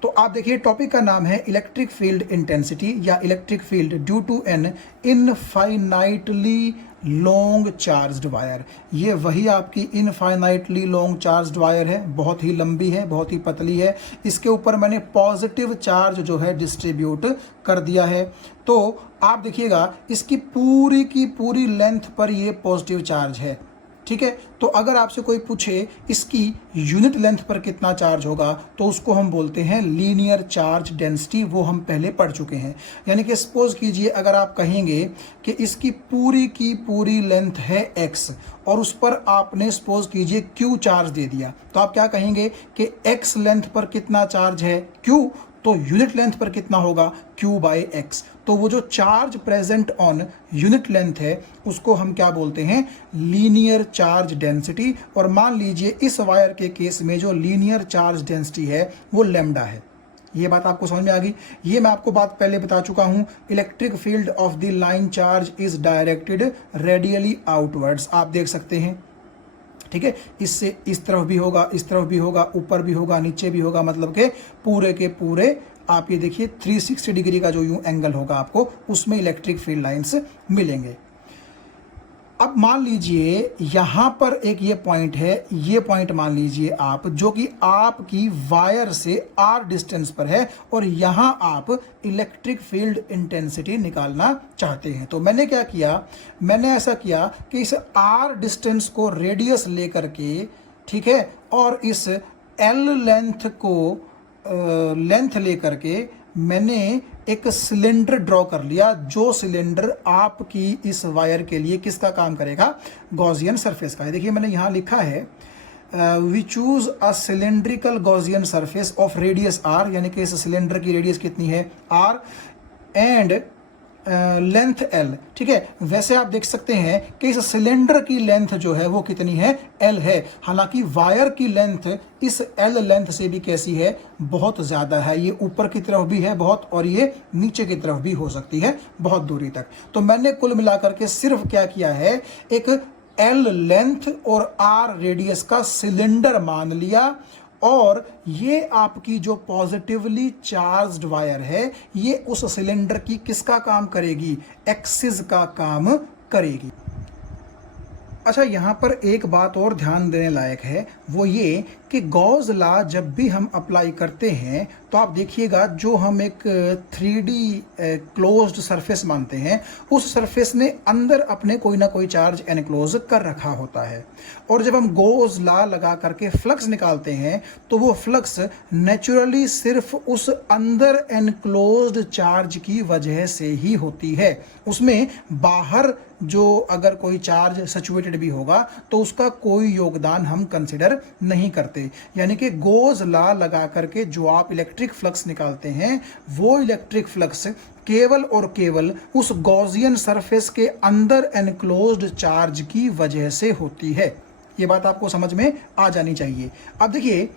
तो आप देखिए टॉपिक का नाम है इलेक्ट्रिक फील्ड इंटेंसिटी या electric field due to an infinitely long charged wire. ये वही आपकी इनफाइनाइटली लॉन्ग चार्ज्ड वायर है, बहुत ही लंबी है, बहुत ही पतली है। इसके ऊपर मैंने पॉजिटिव चार्ज जो है डिस्ट्रीब्यूट कर दिया है। तो आप देखिएगा इसकी पूरी की पूरी लेंथ पर ये पॉजिटिव चार्ज है, ठीक है। तो अगर आपसे कोई पूछे इसकी यूनिट लेंथ पर कितना चार्ज होगा, तो उसको हम बोलते हैं लीनियर चार्ज डेंसिटी। वो हम पहले पढ़ चुके हैं। यानी कि सपोज कीजिए अगर आप कहेंगे कि इसकी पूरी की पूरी लेंथ है x और उस पर आपने सपोज कीजिए q चार्ज दे दिया, तो आप क्या कहेंगे कि x लेंथ पर कितना चार्ज है q, तो यूनिट लेंथ पर कितना होगा q बाई एक्स। तो वो जो charge present on unit length है उसको हम क्या बोलते हैं, लीनियर चार्ज डेंसिटी। और मान लीजिए इस वायर के केस में जो लीनियर चार्ज डेंसिटी है वो लैम्डा है। ये बात आपको समझ में आ गई। ये मैं आपको बात पहले बता चुका हूं, electric field of the line charge is directed radially outwards. आप देख सकते हैं, ठीक है। इससे इस तरफ भी होगा, इस तरफ भी होगा, ऊपर भी होगा, नीचे भी होगा, मतलब के पूरे आप ये देखिए 360 डिग्री का जो यूं एंगल होगा आपको, उसमें इलेक्ट्रिक फील्ड लाइंस मिलेंगे। अब मान लीजिए यहां पर एक ये पॉइंट है, ये पॉइंट मान लीजिए आप, जो कि आपकी वायर से r डिस्टेंस पर है और यहां आप इलेक्ट्रिक फील्ड इंटेंसिटी निकालना चाहते हैं। तो मैंने क्या किया, मैंने ऐसा किया कि इस r डिस्टेंस को रेडियस लेकर के, ठीक है, और इस l लेंथ को लेंथ लेकर के मैंने एक सिलेंडर ड्रॉ कर लिया, जो सिलेंडर आपकी इस वायर के लिए किसका काम करेगा, गॉसियन सरफेस का है। देखिए मैंने यहाँ लिखा है we choose a cylindrical Gaussian surface of radius r, यानी कि इस सिलेंडर की रेडियस कितनी है r एंड लेंथ l, ठीक है। वैसे आप देख सकते हैं कि इस सिलेंडर की लेंथ जो है वो कितनी है, l है। हालांकि वायर की लेंथ इस l लेंथ से भी कैसी है, बहुत ज़्यादा है। ये ऊपर की तरफ भी है बहुत, और ये नीचे की तरफ भी हो सकती है बहुत दूरी तक। तो मैंने कुल मिलाकर के सिर्फ क्या किया है, एक l लेंथ और r रेडियस का सिलेंडर मान लिया, और ये आपकी जो पॉजिटिवली चार्ज्ड वायर है ये उस सिलेंडर की किसका काम करेगी, एक्सिस का काम करेगी। अच्छा, यहाँ पर एक बात और ध्यान देने लायक है, वो ये कि गॉस लॉ जब भी हम अप्लाई करते हैं तो आप देखिएगा जो हम एक 3D क्लोज्ड सरफेस मानते हैं, उस सरफेस ने अंदर अपने कोई ना कोई चार्ज एनक्लोज कर रखा होता है। और जब हम गॉस लॉ लगा करके फ्लक्स निकालते हैं तो वो फ्लक्स नेचुरली सिर्फ उस अंदर एनक्लोज्ड चार्ज की वजह से ही होती है। उसमें बाहर जो अगर कोई चार्ज सचुएटेड भी होगा तो उसका कोई योगदान हम कंसिडर नहीं करते। यानी कि गॉस लॉ लगा करके जो आप इलेक्ट्रिक फ्लक्स निकालते हैं वो इलेक्ट्रिक फ्लक्स केवल और केवल उस गॉसियन सरफेस के अंदर एनक्लोज्ड चार्ज की वजह से होती है। ये बात आपको समझ में आ जानी चाहिए। अब देखिए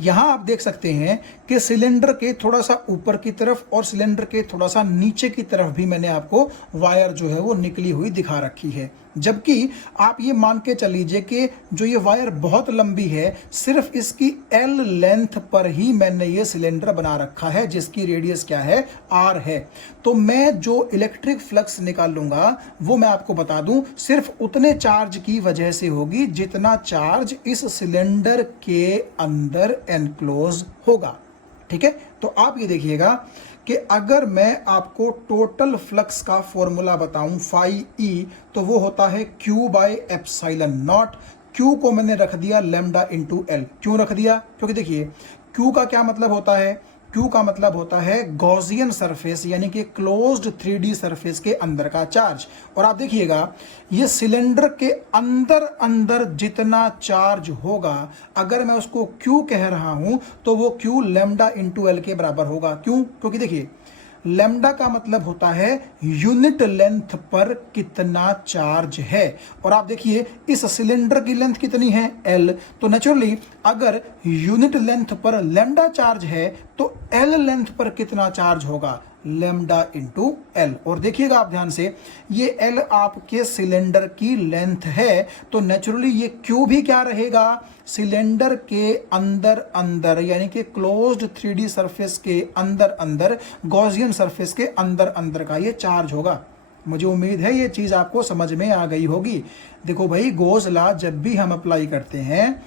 यहां आप देख सकते हैं कि सिलेंडर के थोड़ा सा ऊपर की तरफ और सिलेंडर के थोड़ा सा नीचे की तरफ भी मैंने आपको वायर जो है वो निकली हुई दिखा रखी है। जबकि आप ये मान के चल लीजिए कि जो ये वायर बहुत लंबी है, सिर्फ इसकी L लेंथ पर ही मैंने ये सिलेंडर बना रखा है जिसकी रेडियस क्या है, R है। तो मैं जो इलेक्ट्रिक फ्लक्स निकालूंगा वो मैं आपको बता दूं सिर्फ उतने चार्ज की वजह से होगी जितना चार्ज इस सिलेंडर के अंदर एनक्लोज होगा, ठीक है। तो आप ये देखिएगा कि अगर मैं आपको टोटल फ्लक्स का फॉर्मूला बताऊं फाई ई, तो वो होता है Q by epsilon not. Q को मैंने रख दिया लैम्डा इंटू L। क्यों रख दिया, क्योंकि देखिए Q का क्या मतलब होता है, Q का मतलब होता है गॉसियन सरफेस यानी कि क्लोज्ड 3D सरफेस के अंदर का चार्ज। और आप देखिएगा ये सिलेंडर के अंदर अंदर जितना चार्ज होगा, अगर मैं उसको Q कह रहा हूं तो वो Q लैम्डा इंटू L के बराबर होगा। क्यों, क्योंकि देखिए लैम्डा का मतलब होता है यूनिट लेंथ पर कितना चार्ज है। और आप देखिए इस सिलेंडर की लेंथ कितनी है, L। तो नेचुरली अगर यूनिट लेंथ पर लैम्डा चार्ज है तो L लेंथ पर कितना चार्ज होगा, लैम्डा इंटू L। और देखिएगा आप ध्यान से, ये L आपके सिलेंडर की लेंथ है, तो नेचुरली ये Q भी क्या रहेगा, सिलेंडर के अंदर अंदर यानी कि क्लोज्ड 3D सरफेस के अंदर अंदर, गॉसियन सरफेस के अंदर अंदर का ये चार्ज होगा। मुझे उम्मीद है ये चीज़ आपको समझ में आ गई होगी। देखो भाई, गॉस लॉ जब भी हम अप्लाई करते हैं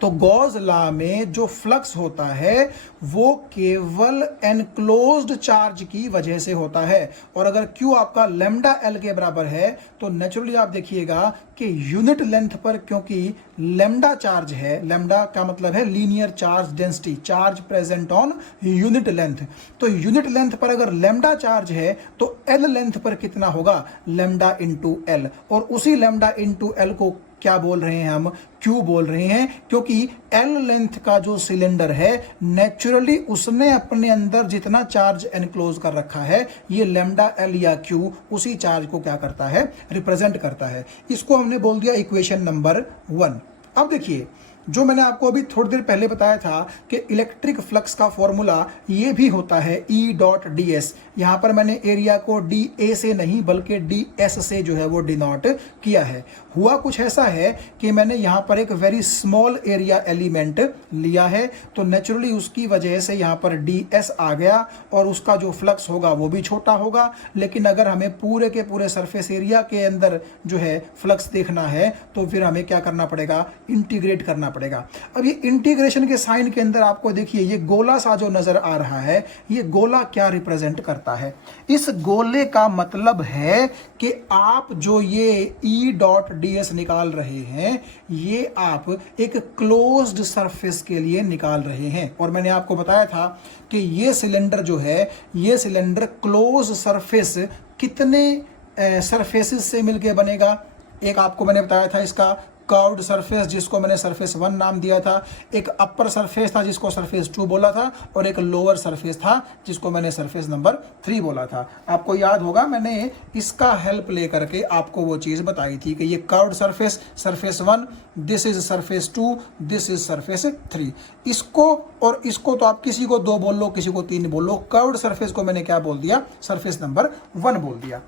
तो गॉस लॉ में जो फ्लक्स होता है वो केवल एनक्लोज्ड चार्ज की वजह से होता है। और अगर Q आपका लैम्डा L के बराबर है तो नेचुरली आप देखिएगा कि यूनिट लेंथ पर, क्योंकि लैम्डा चार्ज है, लैम्डा का मतलब है linear charge density, charge present on unit length. तो यूनिट लेंथ पर अगर लैम्डा चार्ज है तो L लेंथ पर कितना होगा, लैम्डा इंटू L। और उसी लैम्डा इंटू L को क्या बोल रहे हैं हम, क्यू बोल रहे हैं, क्योंकि L लेंथ का जो सिलेंडर है नेचुरली उसने अपने अंदर जितना चार्ज एनक्लोज कर रखा है, ये लैम्डा L या Q उसी चार्ज को क्या करता है, रिप्रेजेंट करता है। इसको हमने बोल दिया इक्वेशन नंबर 1। अब देखिए, जो मैंने आपको अभी थोड़ी देर पहले बताया था कि इलेक्ट्रिक फ्लक्स का फॉर्मूला ये भी होता है E.ds। यहां पर मैंने एरिया को dA से नहीं बल्कि ds से जो है वो डिनोट किया है। हुआ कुछ ऐसा है कि मैंने यहां पर एक वेरी स्मॉल एरिया एलिमेंट लिया है, तो नेचुरली उसकी वजह से यहां पर ds आ गया और उसका जो फ्लक्स होगा वो भी छोटा होगा। लेकिन अगर हमें पूरे के पूरे सरफेस एरिया के अंदर जो है फ्लक्स देखना है तो फिर हमें क्या करना पड़ेगा, इंटीग्रेट करना पड़ेगा। अब ये इंटीग्रेशन के साइन के अंदर आपको देखिए ये गोला सा जो नजर आ रहा है, ये गोला क्या रिप्रेजेंट करता है, इस गोले का मतलब है कि आप जो ये E.ds निकाल रहे हैं ये आप एक क्लोज्ड सरफेस के लिए निकाल रहे हैं। और मैंने आपको बताया था कि ये सिलेंडर जो है, ये सिलेंडर क्लोज सरफेस कितने सरफेसेस से मिलकर बनेगा। एक आपको मैंने बताया था इसका कर्व्ड सरफेस जिसको मैंने सरफेस 1 नाम दिया था, एक अपर सरफेस था जिसको सरफेस 2 बोला था, और एक लोअर सरफेस था जिसको मैंने सरफेस नंबर 3 बोला था। आपको याद होगा मैंने इसका हेल्प लेकर के आपको वो चीज़ बताई थी कि ये curved surface, surface 1, this is surface 2, this is surface 3। इसको और इसको तो आप किसी को 2 बोल लो, किसी को 3 बोल लो, कर्व्ड सरफेस को मैंने क्या बोल दिया, सरफेस नंबर 1 बोल दिया।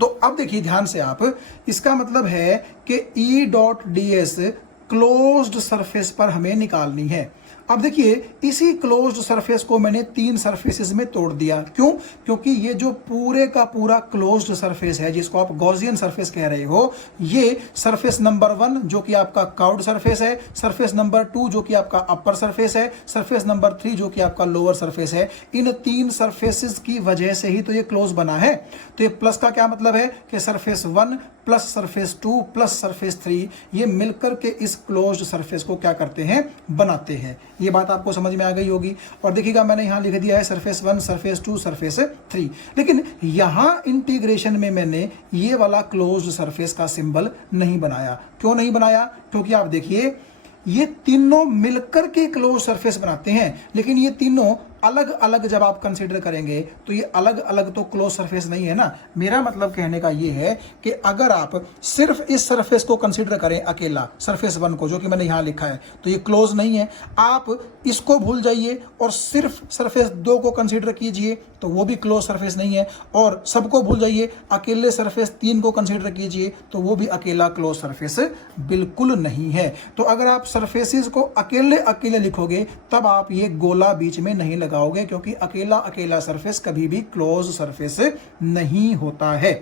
तो अब देखिए ध्यान से आप, इसका मतलब है कि E.ds क्लोज्ड सरफेस पर हमें निकालनी है। अब देखिए इसी क्लोज्ड सरफेस को मैंने 3 सरफेसेस में तोड़ दिया। क्यों? क्योंकि ये जो पूरे का पूरा क्लोज्ड सरफेस है जिसको आप गॉसियन सरफेस कह रहे हो, ये सरफेस नंबर 1 जो कि आपका कर्व्ड सरफेस है, सरफेस नंबर 2 जो कि आपका अपर सरफेस है, सरफेस नंबर 3 जो कि आपका लोअर सरफेस है। इन 3 सरफेसेस की वजह से ही तो ये क्लोज बना है। तो ये प्लस का क्या मतलब है कि surface 1 plus surface 2 plus surface 3 ये मिलकर के इस क्लोज्ड सरफेस को क्या करते हैं, बनाते हैं। ये बात आपको समझ में आ गई होगी। और देखिएगा मैंने यहां लिख दिया है सरफेस 1, सरफेस 2, सरफेस 3। लेकिन यहां इंटीग्रेशन में मैंने ये वाला क्लोज्ड सरफेस का सिंबल नहीं बनाया। क्यों नहीं बनाया? क्योंकि आप देखिए ये तीनों मिलकर के क्लोज सरफेस बनाते हैं, लेकिन ये तीनों अलग अलग जब आप कंसीडर करेंगे तो ये अलग अलग तो क्लोज सरफेस नहीं है ना। मेरा मतलब कहने का ये है कि अगर आप सिर्फ इस सरफेस को कंसीडर करें अकेला, सरफेस 1 को जो कि मैंने यहां लिखा है, तो ये क्लोज नहीं है। आप इसको भूल जाइए और सिर्फ सरफेस 2 को कंसीडर कीजिए तो वो भी क्लोज सरफेस नहीं है। और सबको भूल जाइए, अकेले सरफेस 3 को कंसीडर कीजिए तो वो भी अकेला क्लोज सरफेस बिल्कुल नहीं है। तो अगर आप सरफेसेस को अकेले अकेले लिखोगे तब आप ये गोला बीच में नहीं लगाओगे, क्योंकि अकेला अकेला सरफेस कभी भी क्लोज सरफेस नहीं होता है।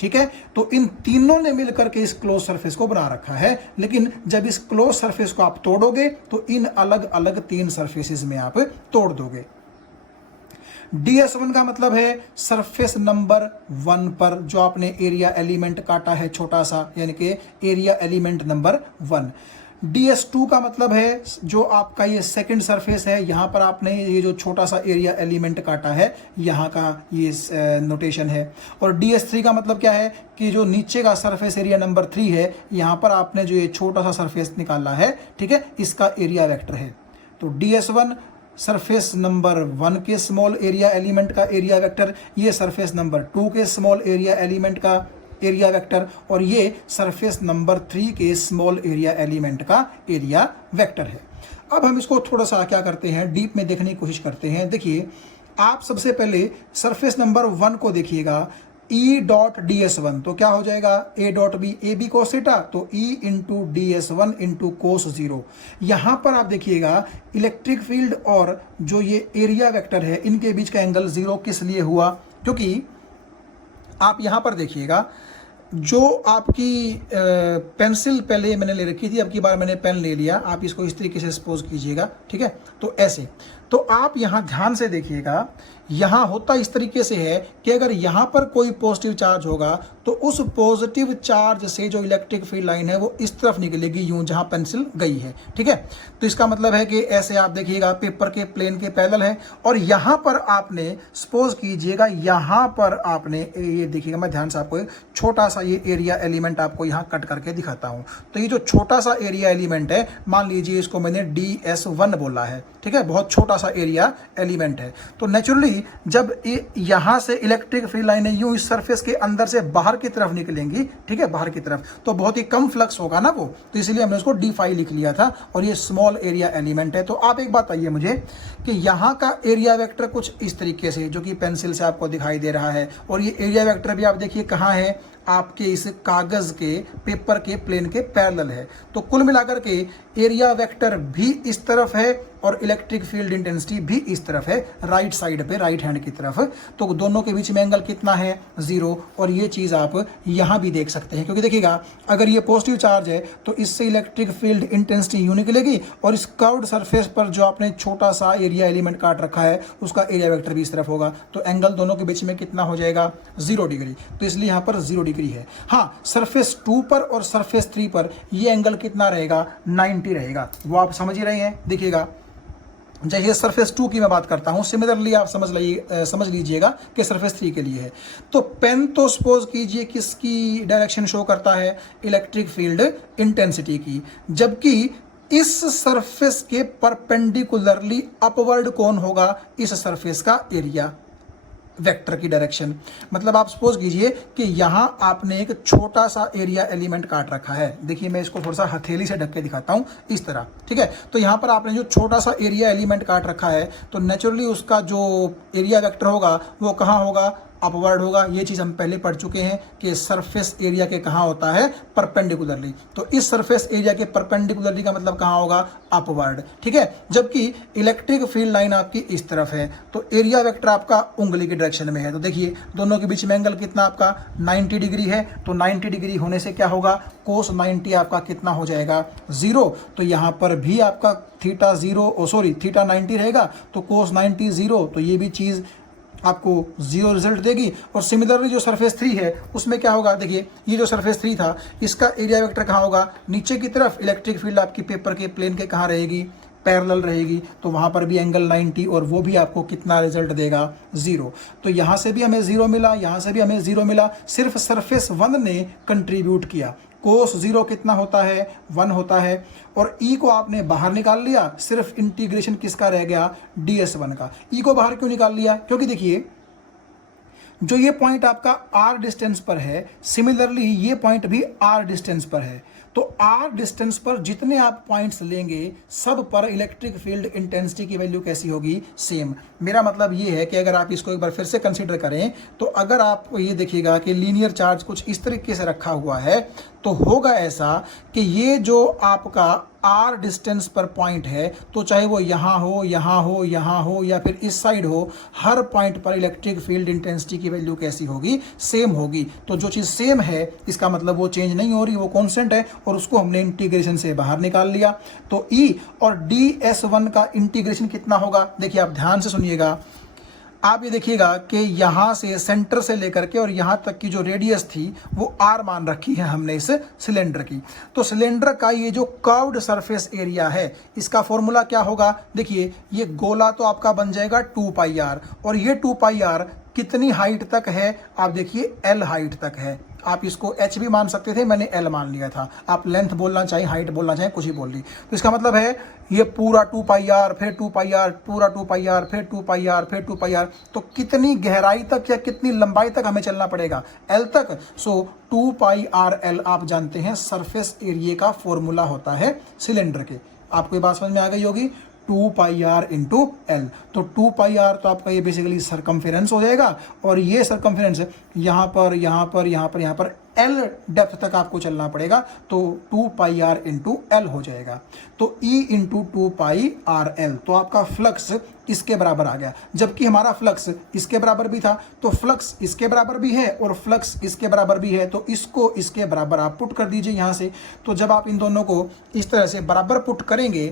ठीक है, तो इन तीनों ने मिलकर के इस क्लोज सरफेस को बना रखा है। लेकिन जब इस क्लोज सरफेस को आप तोड़ोगे तो इन अलग अलग 3 सरफेसेस में आप तोड़ दोगे। ds1 का मतलब है सरफेस नंबर 1 पर जो आपने एरिया एलिमेंट काटा है छोटा सा, यानी कि एरिया एलिमेंट नंबर 1। ds2 का मतलब है जो आपका ये सेकंड सरफेस है, यहां पर आपने ये जो छोटा सा एरिया एलिमेंट काटा है, यहां का ये नोटेशन है। और ds3 का मतलब क्या है कि जो नीचे का सरफेस एरिया नंबर 3 है, यहां पर आपने जो ये छोटा सा सरफेस निकाला है, ठीक है, इसका एरिया वेक्टर है। तो ds1 सरफेस नंबर 1 के स्मॉल एरिया एलिमेंट का एरिया वेक्टर, ये सरफेस नंबर 2 के स्मॉल एरिया एलिमेंट का एरिया वेक्टर, और ये सरफेस नंबर 3 के स्मॉल एरिया एलिमेंट का एरिया वेक्टर है। अब हम इसको थोड़ा सा क्या करते हैं, डीप में देखने की कोशिश करते हैं। देखिए आप सबसे पहले सरफेस नंबर 1 को देखिएगा, E.ds1 तो क्या हो जाएगा, A.b, AB cos थीटा, तो E into ds1 into cos 0। यहां पर आप देखिएगा इलेक्ट्रिक फील्ड और जो ये एरिया वेक्टर है इनके बीच का एंगल 0 किस लिए हुआ, क्योंकि आप यहाँ पर देखिएगा, जो आपकी पेंसिल पहले मैंने ले रखी थी, अब की बार मैंने पेन ले लिया, आप इसको इस तरीके से सपोज कीजिएगा, ठीक है। तो ऐसे, तो आप यहाँ ध्यान से देखिएगा, यहाँ होता इस तरीके से है कि अगर यहाँ पर कोई पॉजिटिव चार्ज होगा तो उस पॉजिटिव चार्ज से जो इलेक्ट्रिक फील्ड लाइन है वो इस तरफ निकलेगी, यूं जहाँ पेंसिल गई है, ठीक है। तो इसका मतलब है कि ऐसे आप देखिएगा पेपर के प्लेन के पैरेलल है, और यहाँ पर आपने सपोज कीजिएगा, यहाँ पर आपने ये देखिएगा, मैं ध्यान से आपको एक छोटा सा ये एरिया एलिमेंट आपको यहाँ कट करके दिखाता हूँ। तो ये जो छोटा सा एरिया एलिमेंट है, मान लीजिए इसको मैंने DS1 बोला है, ठीक है, बहुत छोटा सा एरिया एलिमेंट है। तो नेचुरली जब यहां से इलेक्ट्रिक फील्ड लाइनें यूं इस सरफेस के अंदर से बाहर की तरफ निकलेंगी, ठीक है, बाहर की तरफ, तो बहुत ही कम फ्लक्स होगा ना वो, तो इसलिए हमने उसको D5 लिख लिया था, और ये स्मॉल एरिया एलिमेंट है। तो आप एक बात आइए मुझे कि यहां का एरिया वेक्टर कुछ इस तरीके से, जो कि पेंसिल से आपको दिखाई दे रहा है, और ये एरिया वेक्टर भी आप देखिए कहां है, आपके इस कागज के पेपर के प्लेन के पैरेलल है। तो कुल मिलाकर के एरिया वेक्टर भी इस तरफ है और इलेक्ट्रिक फील्ड इंटेंसिटी भी इस तरफ है, राइट साइड पे, राइट हैंड की तरफ। तो दोनों के बीच में एंगल कितना है, 0। और ये चीज आप यहां भी देख सकते हैं, क्योंकि देखिएगा अगर ये पॉजिटिव चार्ज है तो इससे इलेक्ट्रिक फील्ड इंटेंसिटी यूं निकलेगी, और इस कर्व्ड सरफेस पर जो आपने छोटा सा एरिया एलिमेंट काट रखा है उसका एरिया वेक्टर भी इस तरफ होगा। तो एंगल दोनों के बीच में कितना हो जाएगा, 0 डिग्री। तो इसलिए यहाँ पर 0 डिग्री है। हाँ, सरफेस 2 पर और सरफेस 3 पर ये एंगल कितना रहेगा, 90 रहेगा। वो आप समझ ही रहे हैं, देखिएगा जैसे सरफेस 2 की मैं बात करता हूं, सिमिलरली आप समझ लीजिएगा कि सरफेस 3 के लिए है। तो पेन तो सपोज कीजिए किसकी डायरेक्शन शो करता है, इलेक्ट्रिक फील्ड इंटेंसिटी की, जबकि इस सरफेस के परपेंडिकुलरली अपवर्ड कौन होगा, इस सरफेस का एरिया वेक्टर की डायरेक्शन। मतलब आप सपोज कीजिए कि यहां आपने एक छोटा सा एरिया एलिमेंट काट रखा है, देखिए मैं इसको थोड़ा सा हथेली से ढक के दिखाता हूं, इस तरह, ठीक है। तो यहां पर आपने जो छोटा सा एरिया एलिमेंट काट रखा है, तो नेचुरली उसका जो एरिया वेक्टर होगा वो कहां होगा, अपवर्ड होगा। ये चीज हम पहले पढ़ चुके हैं कि सरफेस एरिया के कहां होता है, परपेंडिकुलरली। तो इस सरफेस एरिया के परपेंडिकुलरली का मतलब कहां होगा, अपवर्ड, ठीक है। जबकि इलेक्ट्रिक फील्ड लाइन आपकी इस तरफ है, तो एरिया वेक्टर आपका उंगली की डायरेक्शन में है। तो देखिए दोनों के बीच में एंगल कितना आपका 90 डिग्री है। तो 90 डिग्री होने से क्या होगा, कोस 90 आपका कितना हो जाएगा, 0। तो यहां पर भी आपका थीटा 90 रहेगा, तो कोस 90 0। तो ये भी चीज आपको 0 रिजल्ट देगी। और सिमिलरली जो सरफेस 3 है उसमें क्या होगा, देखिए ये जो सरफेस 3 था इसका एरिया वेक्टर कहाँ होगा, नीचे की तरफ। इलेक्ट्रिक फील्ड आपकी पेपर के प्लेन के कहाँ रहेगी, पैरेलल रहेगी। तो वहां पर भी एंगल 90, और वो भी आपको कितना रिजल्ट देगा, 0। तो यहां से भी हमें 0 मिला, यहां से भी हमें 0 मिला। सिर्फ सरफेस 1 ने कंट्रीब्यूट किया। कोस 0 कितना होता है, 1 होता है। और ई को आपने बाहर निकाल लिया, सिर्फ इंटीग्रेशन किसका रह गया, DS1 का। ई को बाहर क्यों निकाल लिया, क्योंकि देखिए जो ये पॉइंट आपका r डिस्टेंस पर है, सिमिलरली ये पॉइंट भी r डिस्टेंस पर है। तो r डिस्टेंस पर जितने आप पॉइंट्स लेंगे सब पर इलेक्ट्रिक फील्ड इंटेंसिटी की वैल्यू कैसी होगी, सेम। मेरा मतलब ये है कि अगर आप इसको एक बार फिर से कंसीडर करें, तो अगर आप ये देखिएगा कि लीनियर चार्ज कुछ इस तरीके से रखा हुआ है, तो होगा ऐसा कि ये जो आपका r डिस्टेंस पर पॉइंट है, तो चाहे वो यहाँ हो, यहाँ हो, यहाँ हो, या फिर इस साइड हो, हर पॉइंट पर इलेक्ट्रिक फील्ड इंटेंसिटी की वैल्यू कैसी होगी, सेम होगी। तो जो चीज़ सेम है इसका मतलब वो चेंज नहीं हो रही, वो कांस्टेंट है, और उसको हमने इंटीग्रेशन से बाहर निकाल लिया। तो E और DS1 का इंटीग्रेशन कितना होगा, देखिए आप ध्यान से सुनिएगा। आप ये देखिएगा कि यहाँ से सेंटर से लेकर के और यहाँ तक की जो रेडियस थी वो r मान रखी है हमने इस सिलेंडर की। तो सिलेंडर का ये जो कर्व्ड सरफेस एरिया है, इसका फॉर्मूला क्या होगा, देखिए ये गोला तो आपका बन जाएगा 2πr, और ये 2πr कितनी हाइट तक है, आप देखिए L हाइट तक है। आप इसको h भी मान सकते थे, मैंने L मान लिया था। आप लेंथ बोलना चाहे, हाइट बोलना चाहे, कुछ ही बोल ली। तो इसका मतलब है ये पूरा 2πr, फिर 2πr, पूरा 2πr, फिर 2πr, फिर 2πr। तो कितनी गहराई तक या कितनी लंबाई तक हमें चलना पड़ेगा, L तक। सो 2πrl आप जानते हैं सरफेस एरिया का फॉर्मूला होता है सिलेंडर के। आपको ये बात समझ में आ गई होगी। 2 पाई आर इंटू एल। तो 2 पाई आर तो आपका ये बेसिकली सरकमफेरेंस हो जाएगा, और ये सरकमफेरेंस यहाँ पर यहाँ पर यहाँ पर यहाँ पर एल डेप्थ तक आपको चलना पड़ेगा, तो 2 पाई आर इंटू एल हो जाएगा। तो E into 2 pi R L, तो आपका फ्लक्स इसके बराबर आ गया। जबकि हमारा फ्लक्स इसके बराबर भी था, तो फ्लक्स इसके बराबर भी है और फ्लक्स इसके बराबर भी है, तो इसको इसके बराबर आप पुट कर दीजिए यहाँ से। तो जब आप इन दोनों को इस तरह से बराबर पुट करेंगे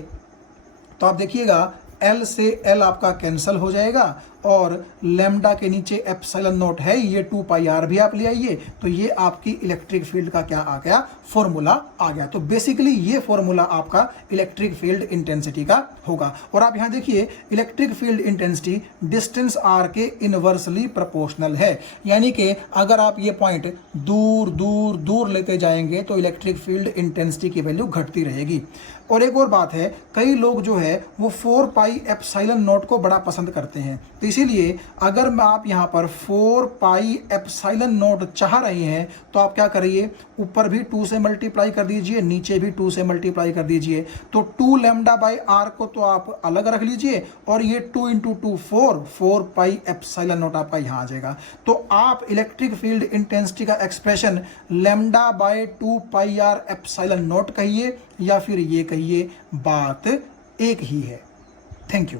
तो आप देखिएगा L से L आपका कैंसिल हो जाएगा, और लैम्डा के नीचे एप्सिलॉन नॉट है, ये 2 पाई आर भी आप ले आइए, तो ये आपकी इलेक्ट्रिक फील्ड का क्या आ गया, फॉर्मूला आ गया। तो बेसिकली ये फॉर्मूला आपका इलेक्ट्रिक फील्ड इंटेंसिटी का होगा। और आप यहाँ देखिए electric field intensity distance r के इनवर्सली प्रोपोर्शनल है, यानी कि अगर आप ये पॉइंट दूर दूर दूर लेते जाएंगे तो इलेक्ट्रिक फील्ड इंटेंसिटी की वैल्यू घटती रहेगी। और एक और बात है, कई लोग जो है वो 4 पाई एप्सिलॉन नॉट को बड़ा पसंद करते हैं, तो इसीलिए अगर आप यहाँ पर 4 पाई एप्सिलॉन नॉट चाह रहे हैं तो आप क्या करिए, ऊपर भी 2 से मल्टीप्लाई कर दीजिए, नीचे भी 2 से मल्टीप्लाई कर दीजिए। तो 2 लैम्डा बाई आर को तो आप अलग रख लीजिए, और ये 2 इंटू 2 4 पाई एप्सिलॉन नॉट आपका यहाँ आ जाएगा। तो आप इलेक्ट्रिक फील्ड इंटेंसिटी का expression lambda by 2 pi r epsilon naught कहिए या फिर ये कहिए, बात एक ही है। Thank you.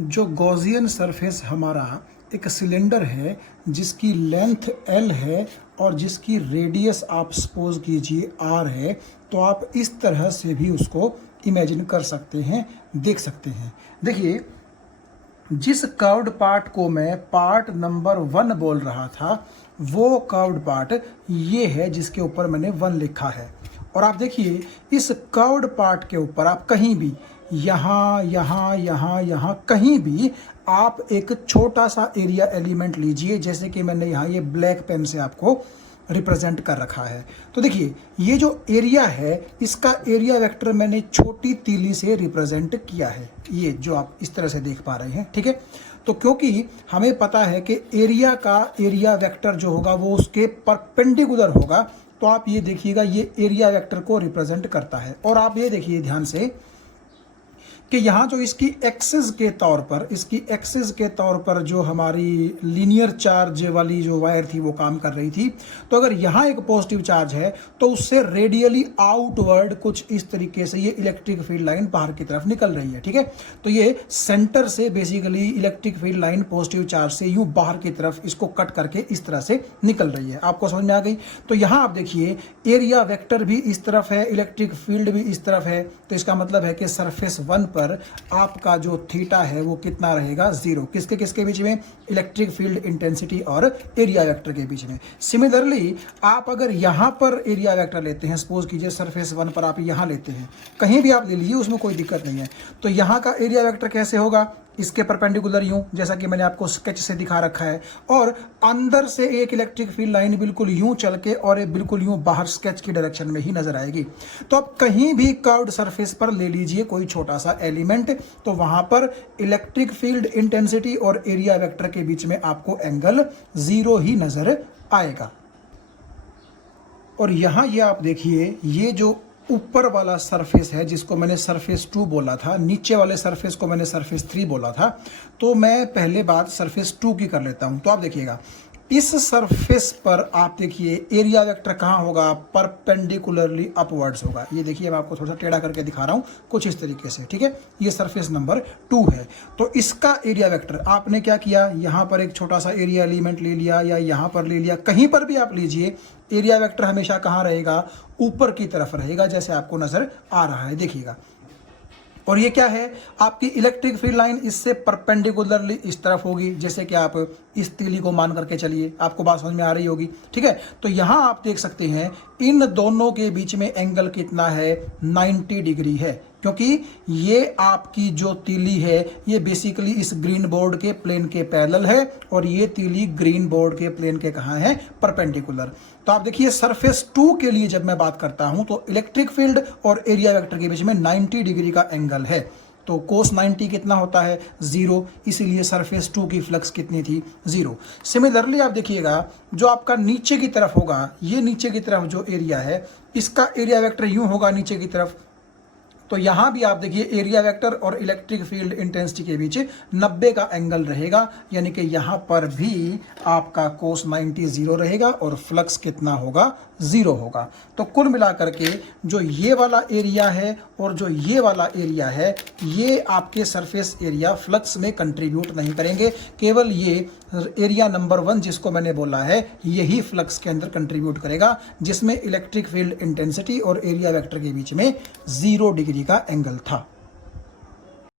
जो गॉसियन सरफेस हमारा एक सिलेंडर है जिसकी लेंथ L है और जिसकी रेडियस आप सपोज कीजिए R है, तो आप इस तरह से भी उसको इमेजिन कर सकते हैं, देख सकते हैं। देखिए, जिस कर्व्ड पार्ट को मैं पार्ट नंबर 1 बोल रहा था, वो कर्व्ड पार्ट ये है जिसके ऊपर मैंने 1 लिखा है। और आप देखिए इस कर्व्ड पार्ट के ऊपर आप कहीं भी यहाँ यहाँ यहाँ यहाँ कहीं भी आप एक छोटा सा एरिया एलिमेंट लीजिए, जैसे कि मैंने यहाँ ये ब्लैक पेन से आपको रिप्रेजेंट कर रखा है। तो देखिए ये जो एरिया है, इसका एरिया वेक्टर मैंने छोटी तीली से रिप्रेजेंट किया है, ये जो आप इस तरह से देख पा रहे हैं, ठीक है। तो क्योंकि हमें पता है कि एरिया का एरिया वेक्टर जो होगा वो उसके परपेंडिकुलर होगा, तो आप ये देखिएगा ये एरिया वेक्टर को रिप्रेजेंट करता है। और आप ये देखिए ध्यान से कि यहाँ जो इसकी एक्सिस के तौर पर जो हमारी लीनियर चार्ज वाली जो वायर थी वो काम कर रही थी, तो अगर यहाँ एक पॉजिटिव चार्ज है तो उससे रेडियली आउटवर्ड कुछ इस तरीके से ये इलेक्ट्रिक फील्ड लाइन बाहर की तरफ निकल रही है, ठीक है। तो ये सेंटर से basically electric field line positive charge से यूँ बाहर की तरफ इसको कट करके इस तरह से निकल रही है। आपको समझ में आ गई। तो यहाँ आप देखिए एरिया वेक्टर भी इस तरफ है, इलेक्ट्रिक फील्ड भी इस तरफ है, तो इसका मतलब है कि सरफेस 1 पर आपका जो थीटा है वो कितना रहेगा, 0। किसके किसके बीच में, इलेक्ट्रिक फील्ड इंटेंसिटी और एरिया वेक्टर के बीच में। सिमिलरली आप अगर यहाँ पर एरिया वेक्टर लेते हैं, सपोज कीजिए सरफेस 1 पर आप यहाँ लेते हैं, कहीं भी आप ले लीजिए उसमें कोई दिक्कत नहीं है, तो यहाँ का एरिया वेक्टर कैसे होगा, इसके परपेंडिकुलर यूं, जैसा कि मैंने आपको स्केच से दिखा रखा है, और अंदर से एक इलेक्ट्रिक फील्ड लाइन बिल्कुल यूं चल के और ये बिल्कुल यूं बाहर स्केच की डायरेक्शन में ही नजर आएगी। तो आप कहीं भी कर्व्ड सरफेस पर ले लीजिए कोई छोटा सा एलिमेंट, तो वहां पर इलेक्ट्रिक फील्ड इंटेंसिटी और एरिया वेक्टर के बीच में आपको एंगल 0 ही नजर आएगा। और यहां ये आप देखिए, ये जो ऊपर वाला सरफेस है जिसको मैंने सरफेस 2 बोला था, नीचे वाले सरफेस को मैंने सरफेस 3 बोला था, तो मैं पहले बात सरफेस 2 की कर लेता हूं। तो आप देखिएगा इस सरफेस पर आप देखिए एरिया वेक्टर कहाँ होगा, परपेंडिकुलरली अपवर्ड्स होगा। ये देखिए मैं आपको थोड़ा सा टेढ़ा करके दिखा रहा हूँ कुछ इस तरीके से, ठीक है। ये सरफेस नंबर 2 है, तो इसका एरिया वेक्टर आपने क्या किया, यहाँ पर एक छोटा सा एरिया एलिमेंट ले लिया या यहाँ पर ले लिया, कहीं पर भी आप लीजिए, एरिया वेक्टर हमेशा कहाँ रहेगा, ऊपर की तरफ रहेगा, जैसे आपको नजर आ रहा है, देखिएगा। और ये क्या है, आपकी इलेक्ट्रिक फील्ड लाइन इससे परपेंडिकुलरली इस तरफ होगी, जैसे कि आप इस तीली को मान करके चलिए, आपको बात समझ में आ रही होगी, ठीक है। तो यहाँ आप देख सकते हैं इन दोनों के बीच में एंगल कितना है, 90 डिग्री है, क्योंकि ये आपकी जो तीली है ये बेसिकली इस ग्रीन बोर्ड के प्लेन के पैरेलल है, और ये तीली ग्रीन बोर्ड के प्लेन के कहाँ है, परपेंडिकुलर। तो आप देखिए सरफेस 2 के लिए जब मैं बात करता हूं तो इलेक्ट्रिक फील्ड और एरिया वेक्टर के बीच में 90 डिग्री का एंगल है, तो कोस 90 कितना होता है, 0, इसीलिए सरफेस 2 की फ्लक्स कितनी थी, 0। सिमिलरली आप देखिएगा जो आपका नीचे की तरफ होगा, ये नीचे की तरफ जो एरिया है इसका एरिया वेक्टर यूं होगा नीचे की तरफ, तो यहां भी आप देखिए एरिया वेक्टर और इलेक्ट्रिक फील्ड इंटेंसिटी के बीच 90 का एंगल रहेगा, यानी कि यहां पर भी आपका cos 90 जीरो रहेगा और फ्लक्स कितना होगा, जीरो होगा। तो कुल मिलाकर के जो ये वाला एरिया है और जो ये वाला एरिया है, ये आपके सरफेस एरिया फ्लक्स में कंट्रीब्यूट नहीं करेंगे, केवल ये एरिया नंबर 1 जिसको मैंने बोला है यही फ्लक्स के अंदर कंट्रीब्यूट करेगा, जिसमें इलेक्ट्रिक फील्ड इंटेंसिटी और एरिया वेक्टर के बीच में 0 डिग्री का एंगल था।